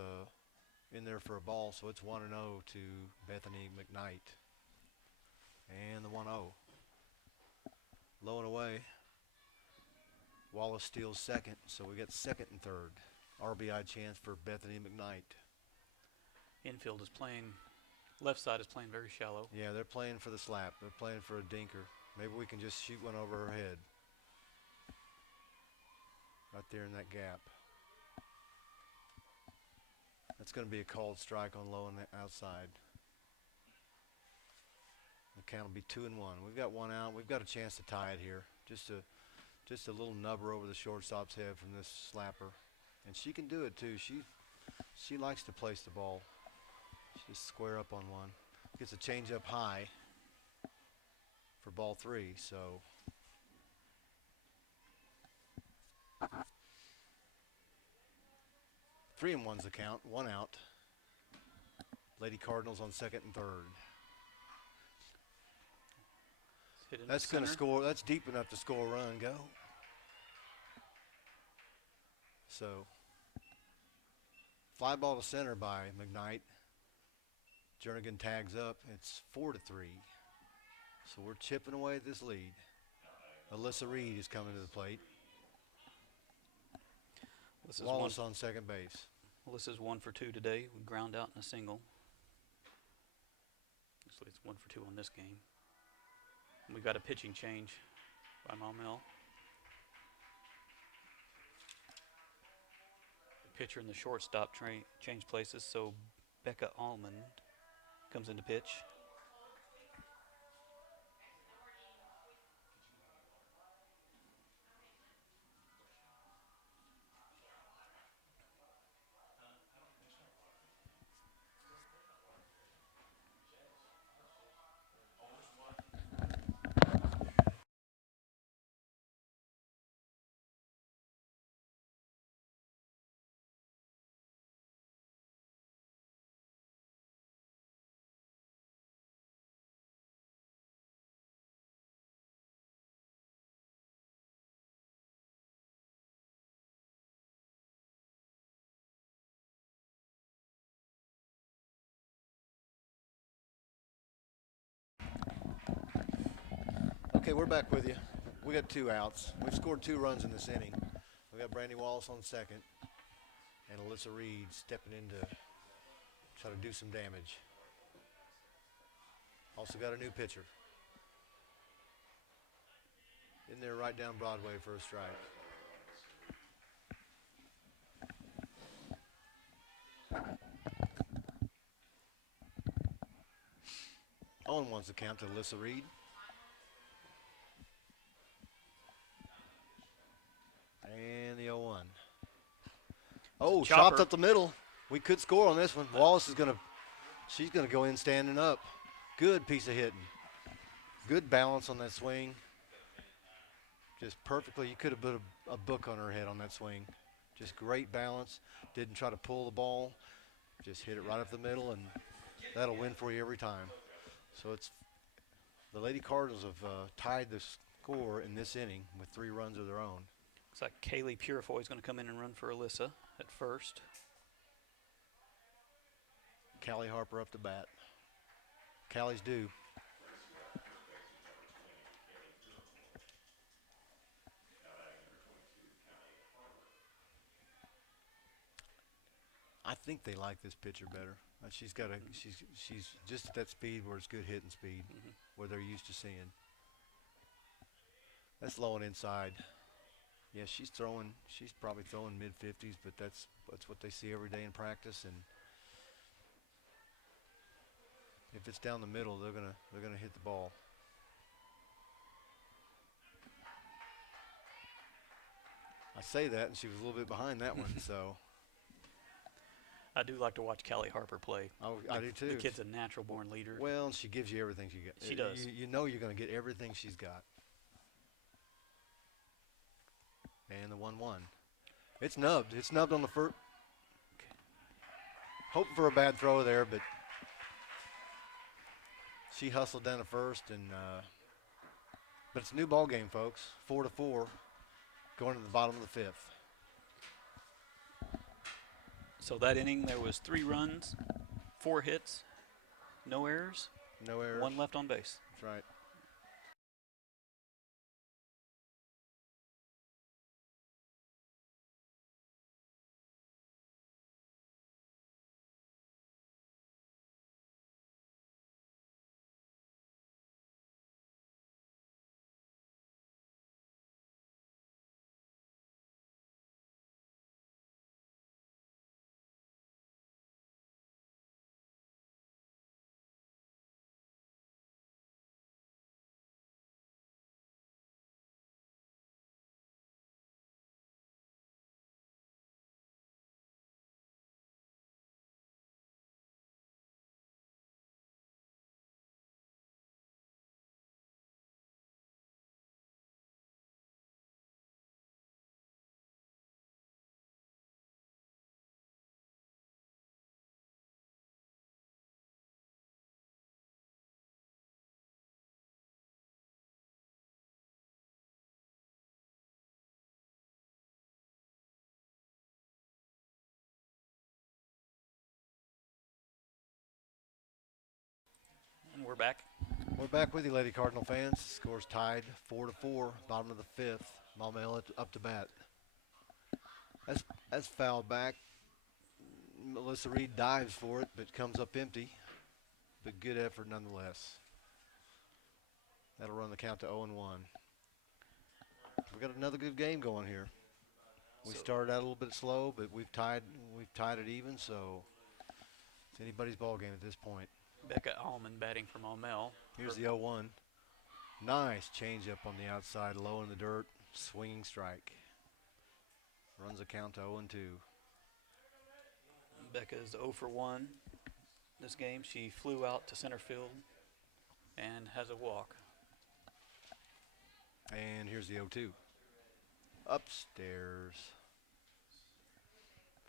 in there for a ball, so it's 1-0 to Bethany McKnight. And the 1-0. Low and away. Wallace steals second, so we got second and third. RBI chance for Bethany McKnight. Infield is playing, left side is playing very shallow. Yeah, they're playing for the slap. They're playing for a dinker. Maybe we can just shoot one over her head. Right there in that gap. That's going to be a called strike on low and outside. The count will be 2-1. We've got 1 out. We've got a chance to tie it here. Just a little nubber over the shortstop's head from this slapper. And she can do it too. She likes to place the ball. She's square up on one. Gets a change up high for ball 3, so. Three and one's the count, 1 out. Lady Cardinals on second and third. That's going to score. That's deep enough to score a run. Go. So, fly ball to center by McKnight. Jernigan tags up. It's 4-3. So we're chipping away at this lead. Alyssa Reed is coming to the plate. Wallace on second base. Alyssa's 1 for 2 today. We ground out in a single. Looks like it's 1 for 2 on this game. We got a pitching change by Maumelle. The pitcher and the shortstop change places, so Becca Almond comes into pitch. Okay, we're back with you. We got 2 outs. We've scored 2 runs in this inning. We got Brandy Wallace on second and Alyssa Reed stepping in to try to do some damage. Also got a new pitcher. In there right down Broadway for a strike. On one's the count to Alyssa Reed. And the 0-1. Oh, chopped up the middle. We could score on this one. Wallace is gonna. She's gonna go in standing up. Good piece of hitting. Good balance on that swing. Just perfectly. You could have put a book on her head on that swing. Just great balance. Didn't try to pull the ball. Just hit it right up the middle, and that'll win for you every time. So it's the Lady Cardinals have tied the score in this inning with 3 runs of their own. Looks like Kaylee Purifoy is going to come in and run for Alyssa at first. Callie Harper up to bat. Callie's due. I think they like this pitcher better. She's got a she's just at that speed where it's good hitting speed, where they're used to seeing. That's low and inside. Yeah, she's throwing. She's probably throwing mid-50s, but that's what they see every day in practice. And if it's down the middle, they're gonna hit the ball. I say that, and she was a little bit behind that one, so. I do like to watch Callie Harper play. I do too. The kid's a natural-born leader. Well, she gives you everything she gets. She does. You know you're going to get everything she's got. And the 1-1. It's nubbed. It's nubbed on the first. Hoping for a bad throw there, but she hustled down to first, and but it's a new ball game, folks. 4-4, going to the bottom of the 5th. So that inning, there was 3 runs, 4 hits, no errors. No errors. 1 left on base. That's right. And we're back. We're back with you, Lady Cardinal fans. Score's tied 4-4, bottom of the 5th. Maumelle up to bat. That's fouled back. Melissa Reed dives for it, but comes up empty. But good effort nonetheless. That'll run the count to 0-1. We've got another good game going here. We started out a little bit slow, but we've tied it even, so it's anybody's ball game at this point. Becca Allman batting for Maumelle. Here's the 0-1. Nice changeup on the outside, low in the dirt, swinging strike. Runs the count to 0-2. Becca's 0 for 1 this game. She flew out to center field and has a walk. And here's the 0-2. Upstairs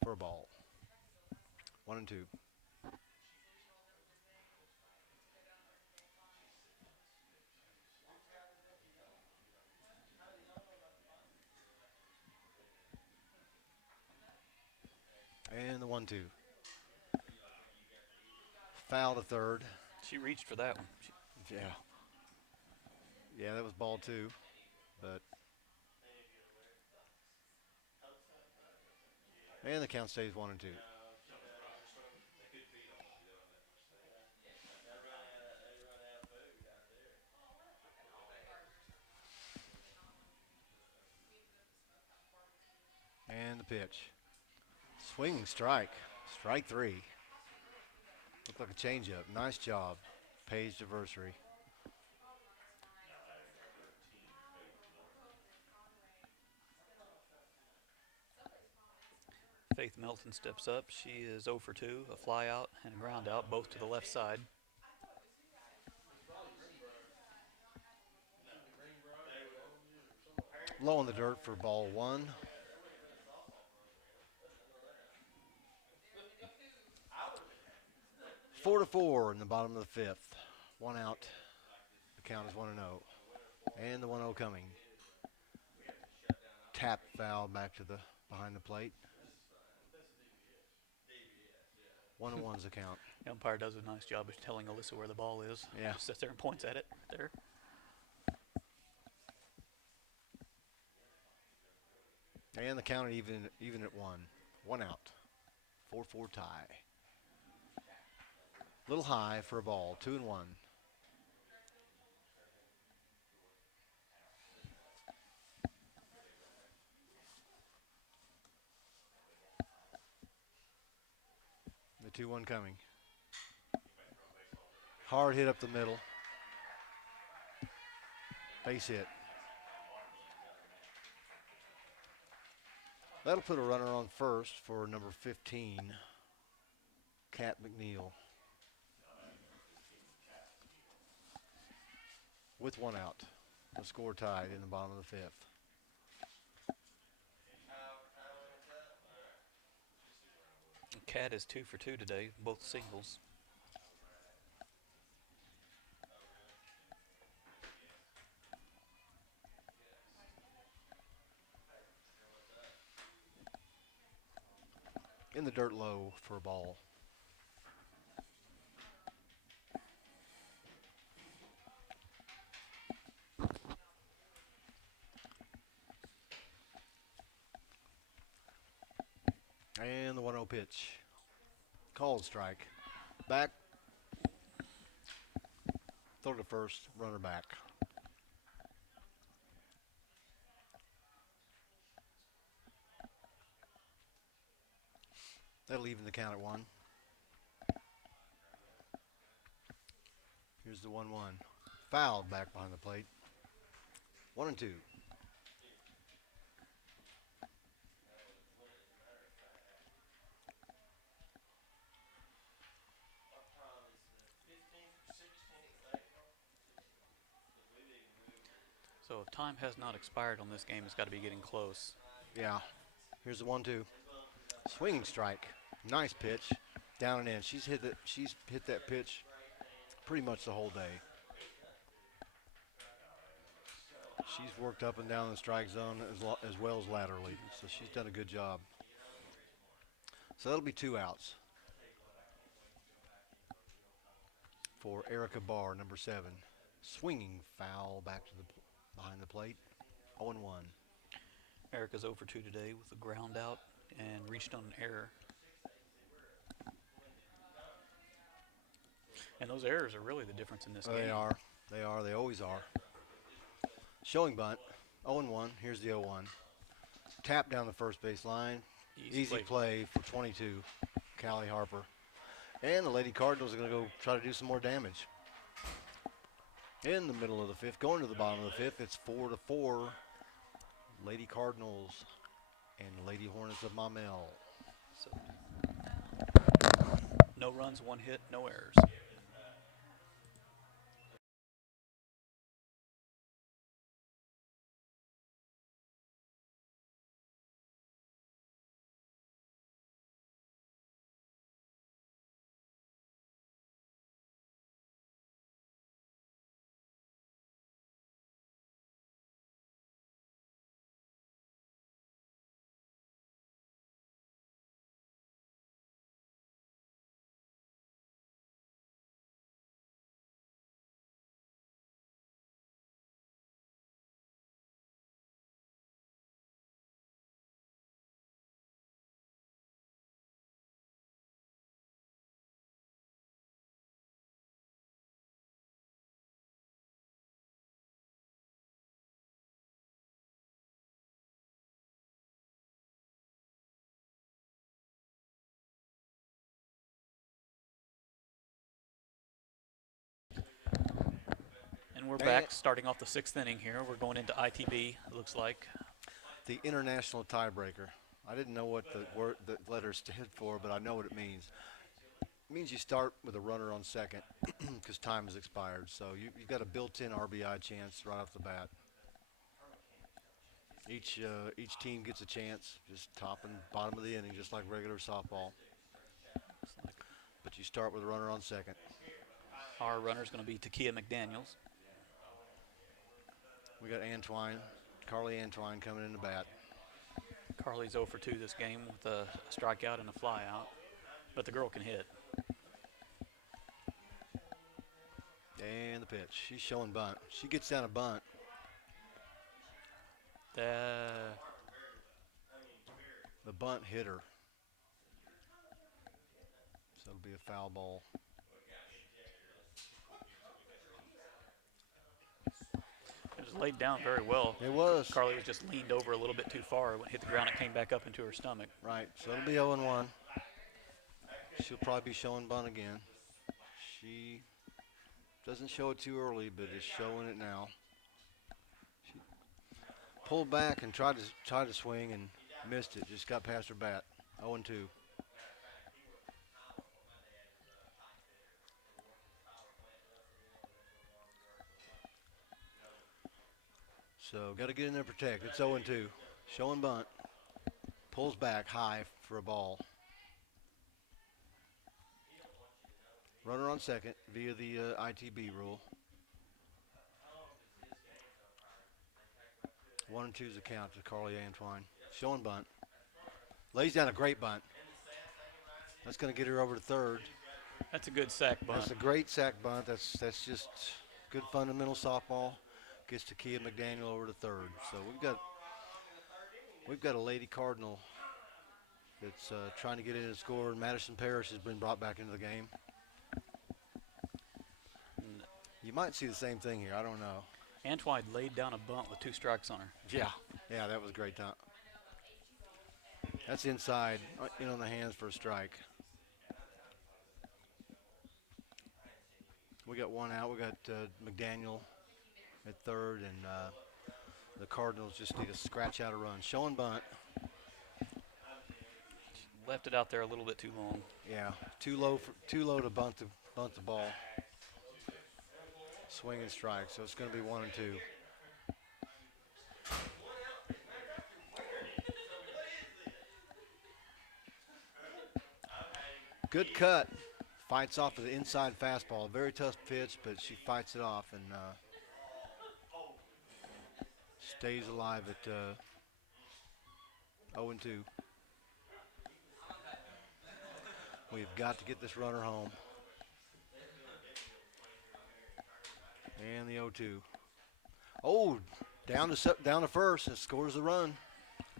for a ball. 1-2. And the 1-2. Foul to third. She reached for that one. Yeah. Yeah, that was ball 2. But and the count stays 1-2. And the pitch. Swinging strike. Strike 3. Looked like a changeup. Nice job. Page Varsity. Faith Melton steps up. She is 0 for 2, a fly out and a ground out, both to the left side. Low in the dirt for ball one. Four to four in the bottom of the fifth. One out. The count is 1-0. And the 1-0 coming. Tap foul back to the behind the plate. 1-1's the count. The umpire does a nice job of telling Alyssa where the ball is. Yeah. Just sits there and points at it right there. And the count even at one. One out. 4-4 tie. Little high for a ball. 2-1. The 2-1 coming. Hard hit up the middle. Base hit. That'll put a runner on first for number 15, Kat McNeil. With one out. The score tied in the bottom of the fifth. Cat is 2 for 2 today, both singles. In the dirt low for a ball. And the 1-0 pitch. Called strike. Back. Throw to first, runner back. That'll even the count at 1. Here's the 1-1. Fouled back behind the plate. 1-2. So if time has not expired on this game, it's got to be getting close. Yeah. Here's the 1-2. Swing strike. Nice pitch. Down and in. She's hit that pitch pretty much the whole day. She's worked up and down the strike zone as well as laterally, so she's done a good job. So that'll be 2 outs for Erica Barr, number 7. Swinging foul back to the behind the plate. 0-1. Erica's 0 for 2 today with a ground out and reached on an error. And those errors are really the difference in this game. They are. They always are. Showing bunt. 0-1. Here's the 0-1. Tap down the first base line. Easy play for 22, Callie Harper. And the Lady Cardinals are going to go try to do some more damage. In the middle of the fifth, going to the bottom of the fifth, it's 4-4. Lady Cardinals and Lady Hornets of Maumelle. So, no runs, 1 hit, no errors. And we're back, starting off the 6th inning here. We're going into ITB, it looks like. The international tiebreaker. I didn't know what the letters stood for, but I know what it means. It means you start with a runner on second because time has expired. So you've got a built-in RBI chance right off the bat. Each team gets a chance, just top and bottom of the inning, just like regular softball. But you start with a runner on second. Our runner's going to be Takia McDaniels. We got Carly Antwine coming in the bat. Carly's 0 for 2 this game with a strikeout and a flyout, but the girl can hit. And the pitch. She's showing bunt. She gets down a bunt. The bunt hit her. So it'll be a foul ball. It was laid down very well. It was. Carly was just leaned over a little bit too far. When it hit the ground, it came back up into her stomach. Right. So it'll be 0-1. She'll probably be showing bunt again. She doesn't show it too early, but is showing it now. She pulled back and tried to swing and missed it. Just got past her bat. 0-2. So got to get in there and protect. It's 0-2. Showing bunt. Pulls back high for a ball. Runner on second via the ITB rule. 1-2 is the count to Carly Antwine. Showing bunt. Lays down a great bunt. That's going to get her over to third. That's a good sack bunt. That's a great sack bunt. That's just good fundamental softball. Gets Takia McDaniel over to third. So we've got a Lady Cardinal that's trying to get in and score. Madison Parrish has been brought back into the game. You might see the same thing here. I don't know. Antwine laid down a bunt with 2 strikes on her. Yeah, that was a great time. That's inside, in on the hands for a strike. We got one out. We got McDaniel at third, and the Cardinals just need to scratch out a run. Showing bunt. Left it out there a little bit too long. Yeah, too low to bunt the ball. Swing and strike, so it's going to be 1-2. Good cut. Fights off of the inside fastball. Very tough pitch, but she fights it off and stays alive at 0-2. We've got to get this runner home. And the 0-2. Oh, down to first and scores the run.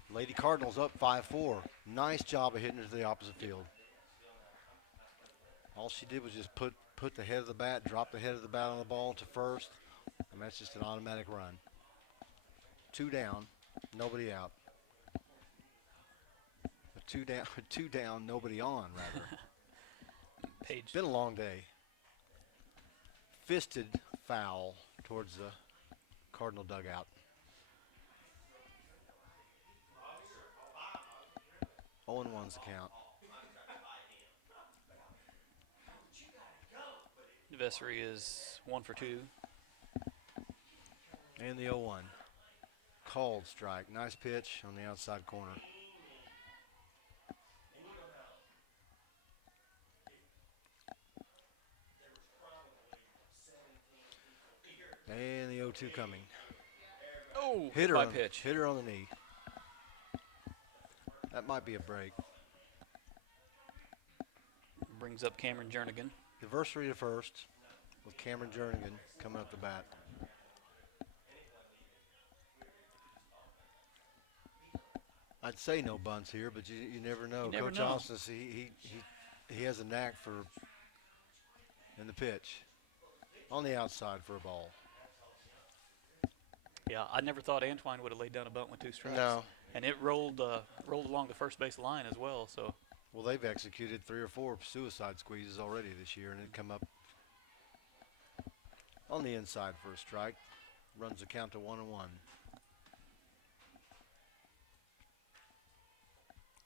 Lady Cardinals up 5-4. Nice job of hitting it to the opposite field. All she did was just put the head of the bat, drop the head of the bat on the ball to first, and that's just an automatic run. 2 down, nobody out. 2 down, nobody on, rather. It's been a long day. Fisted foul towards the Cardinal dugout. 0-1's the count. Varsity is 1 for 2. And the 0-1. Called strike. Nice pitch on the outside corner. And the 0-2 coming. Oh, hit her pitch. Hit her on the knee. That might be a break. Brings up Cameron Jernigan. Varsity to first with Cameron Jernigan coming up the bat. I'd say no bunts here, but you never know. Coach Austin, he has a knack for in the pitch on the outside for a ball. Yeah, I never thought Antwine would have laid down a bunt with 2 strikes. No. And it rolled along the first base line as well. So. Well, they've executed 3 or 4 suicide squeezes already this year, and it come up on the inside for a strike. Runs the count to 1-1.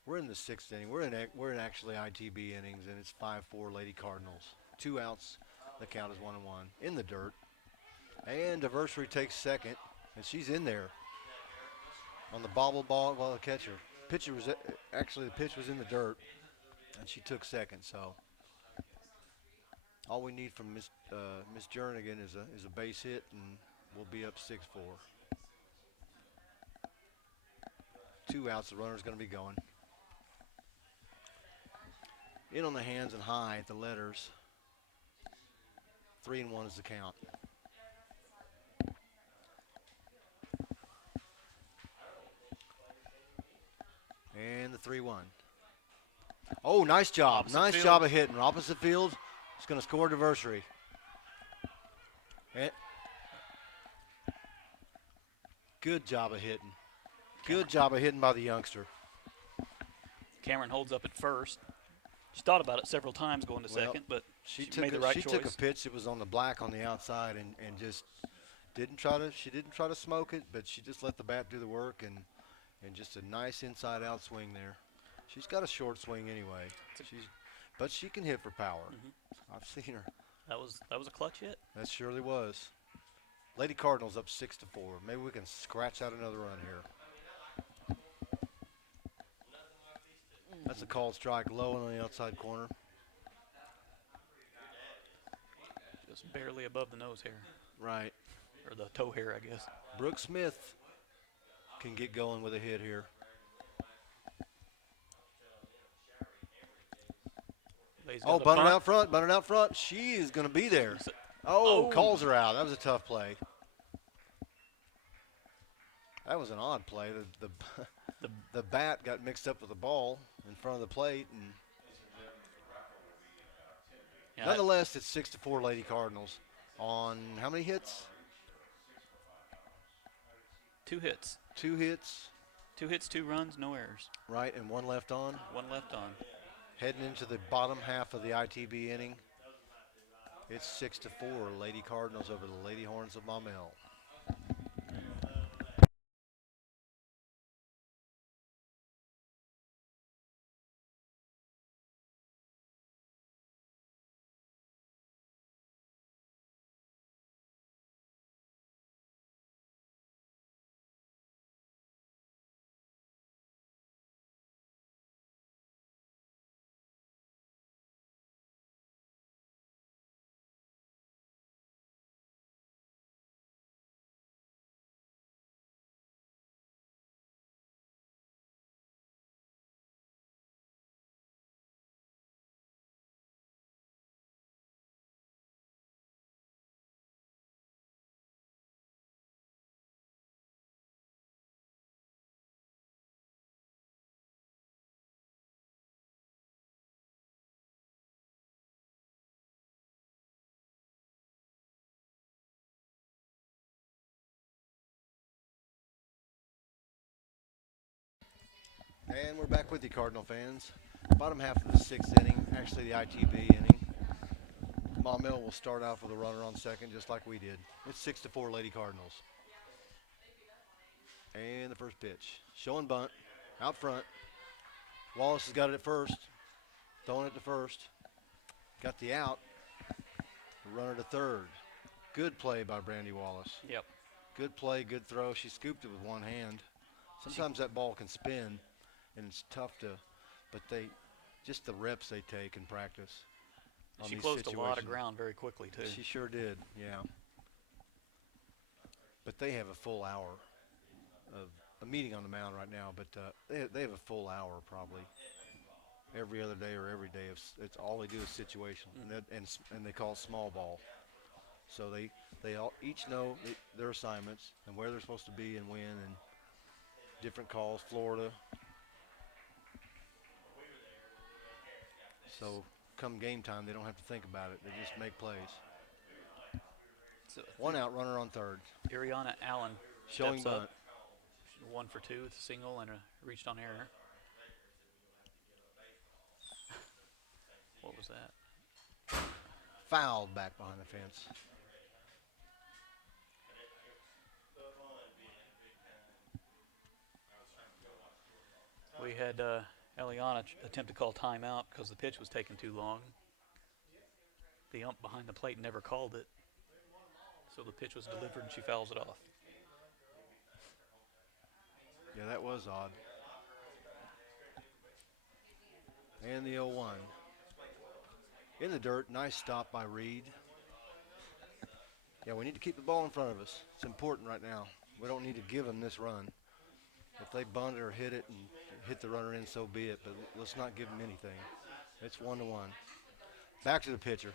We're in the sixth inning. We're in actually ITB innings, and it's 5-4 Lady Cardinals. 2 outs. The count is 1-1 in the dirt. And Varsity takes second, and she's in there on the bobble ball while the catcher. Pitcher was actually the pitch was in the dirt, and she took second. So all we need from Miss Jernigan is a base hit, and we'll be up 6-4. 2 outs. The runner's going to be going. In on the hands and high at the letters. 3-1 is the count. And the 3-1. Oh, nice job. Nice job of hitting. Opposite field. It's going to score Varsity. Good job of hitting. Good job of hitting by the youngster. Cameron holds up at first. She thought about it several times going to second, but she made the right choice. She took a pitch that was on the black on the outside and just didn't try to smoke it, but she just let the bat do the work and just a nice inside out swing there. She's got a short swing anyway. But she can hit for power. Mm-hmm. I've seen her. That was a clutch hit. That surely was. Lady Cardinals up 6-4. Maybe we can scratch out another run here. That's a called strike low on the outside corner. Just barely above the nose hair. Right. Or the toe hair, I guess. Brooke Smith can get going with a hit here. Bunted out front. She is going to be there. Calls her out. That was a tough play. That was an odd play. The bat got mixed up with the ball in front of the plate, and nonetheless, it's 6-4 Lady Cardinals on how many hits? 2 hits. 2 hits. 2 hits, 2 runs, no errors. Right, and 1 left on. 1 left on. Heading into the bottom half of the ITB inning. It's 6-4 Lady Cardinals over the Lady Horns of Maumelle. And we're back with you, Cardinal fans. Bottom half of the 6th inning, actually the ITB inning. Maumelle will start off with a runner on second, just like we did. It's 6-4 Lady Cardinals. And the first pitch. Showing bunt, out front. Wallace has got it at first. Throwing it to first. Got the out. The runner to third. Good play by Brandy Wallace. Yep. Good play, good throw. She scooped it with one hand. Sometimes that ball can spin, and it's tough to, but just the reps they take in practice. She closed a lot of ground very quickly, too. She sure did, yeah. But they have a full hour of a meeting on the mound right now, but they have a full hour probably every other day or every day. It's all they do is situational, and they call it small ball. So they all each know their assignments and where they're supposed to be and when, and different calls. Florida. So come game time, they don't have to think about it. They just make plays. So 1 out, runner on third. Ariana Allen Showing bunt. 1 for 2 with a single and a reached on error. What was that? Fouled back behind the fence. We had Eliana attempted to call timeout because the pitch was taking too long. The ump behind the plate never called it. So the pitch was delivered and she fouls it off. Yeah, that was odd. And the 0-1. In the dirt, nice stop by Reed. Yeah, we need to keep the ball in front of us. It's important right now. We don't need to give them this run. If they bunt it or hit it and hit the runner in, so be it. But let's not give them anything. It's 1-1. Back to the pitcher.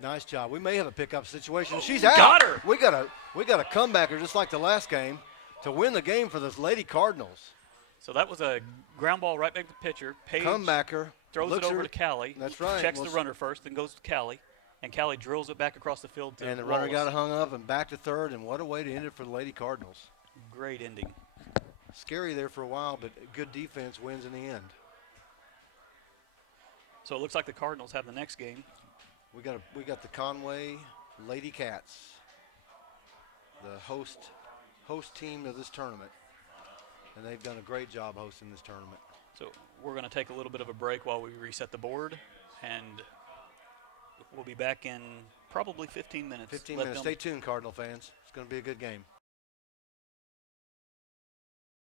Nice job. We may have a pickup situation. She's out. Got her. We got a comebacker just like the last game to win the game for the Lady Cardinals. So that was a ground ball right back to the pitcher. Paige Comebacker. throws it over to Callie. That's right. Checks the runner first, then goes to Callie. And Callie drills it back across the field to And the Wallace. runner got hung up and back to third. And what a way to end it for the Lady Cardinals. Great ending. Scary there for a while, but good defense wins in the end. So it looks like the Cardinals have the next game. We got the Conway Lady Cats, the host team of this tournament, and they've done a great job hosting this tournament. So we're going to take a little bit of a break while we reset the board, and we'll be back in probably 15 minutes. 15 minutes. Stay tuned, Cardinal fans. It's going to be a good game.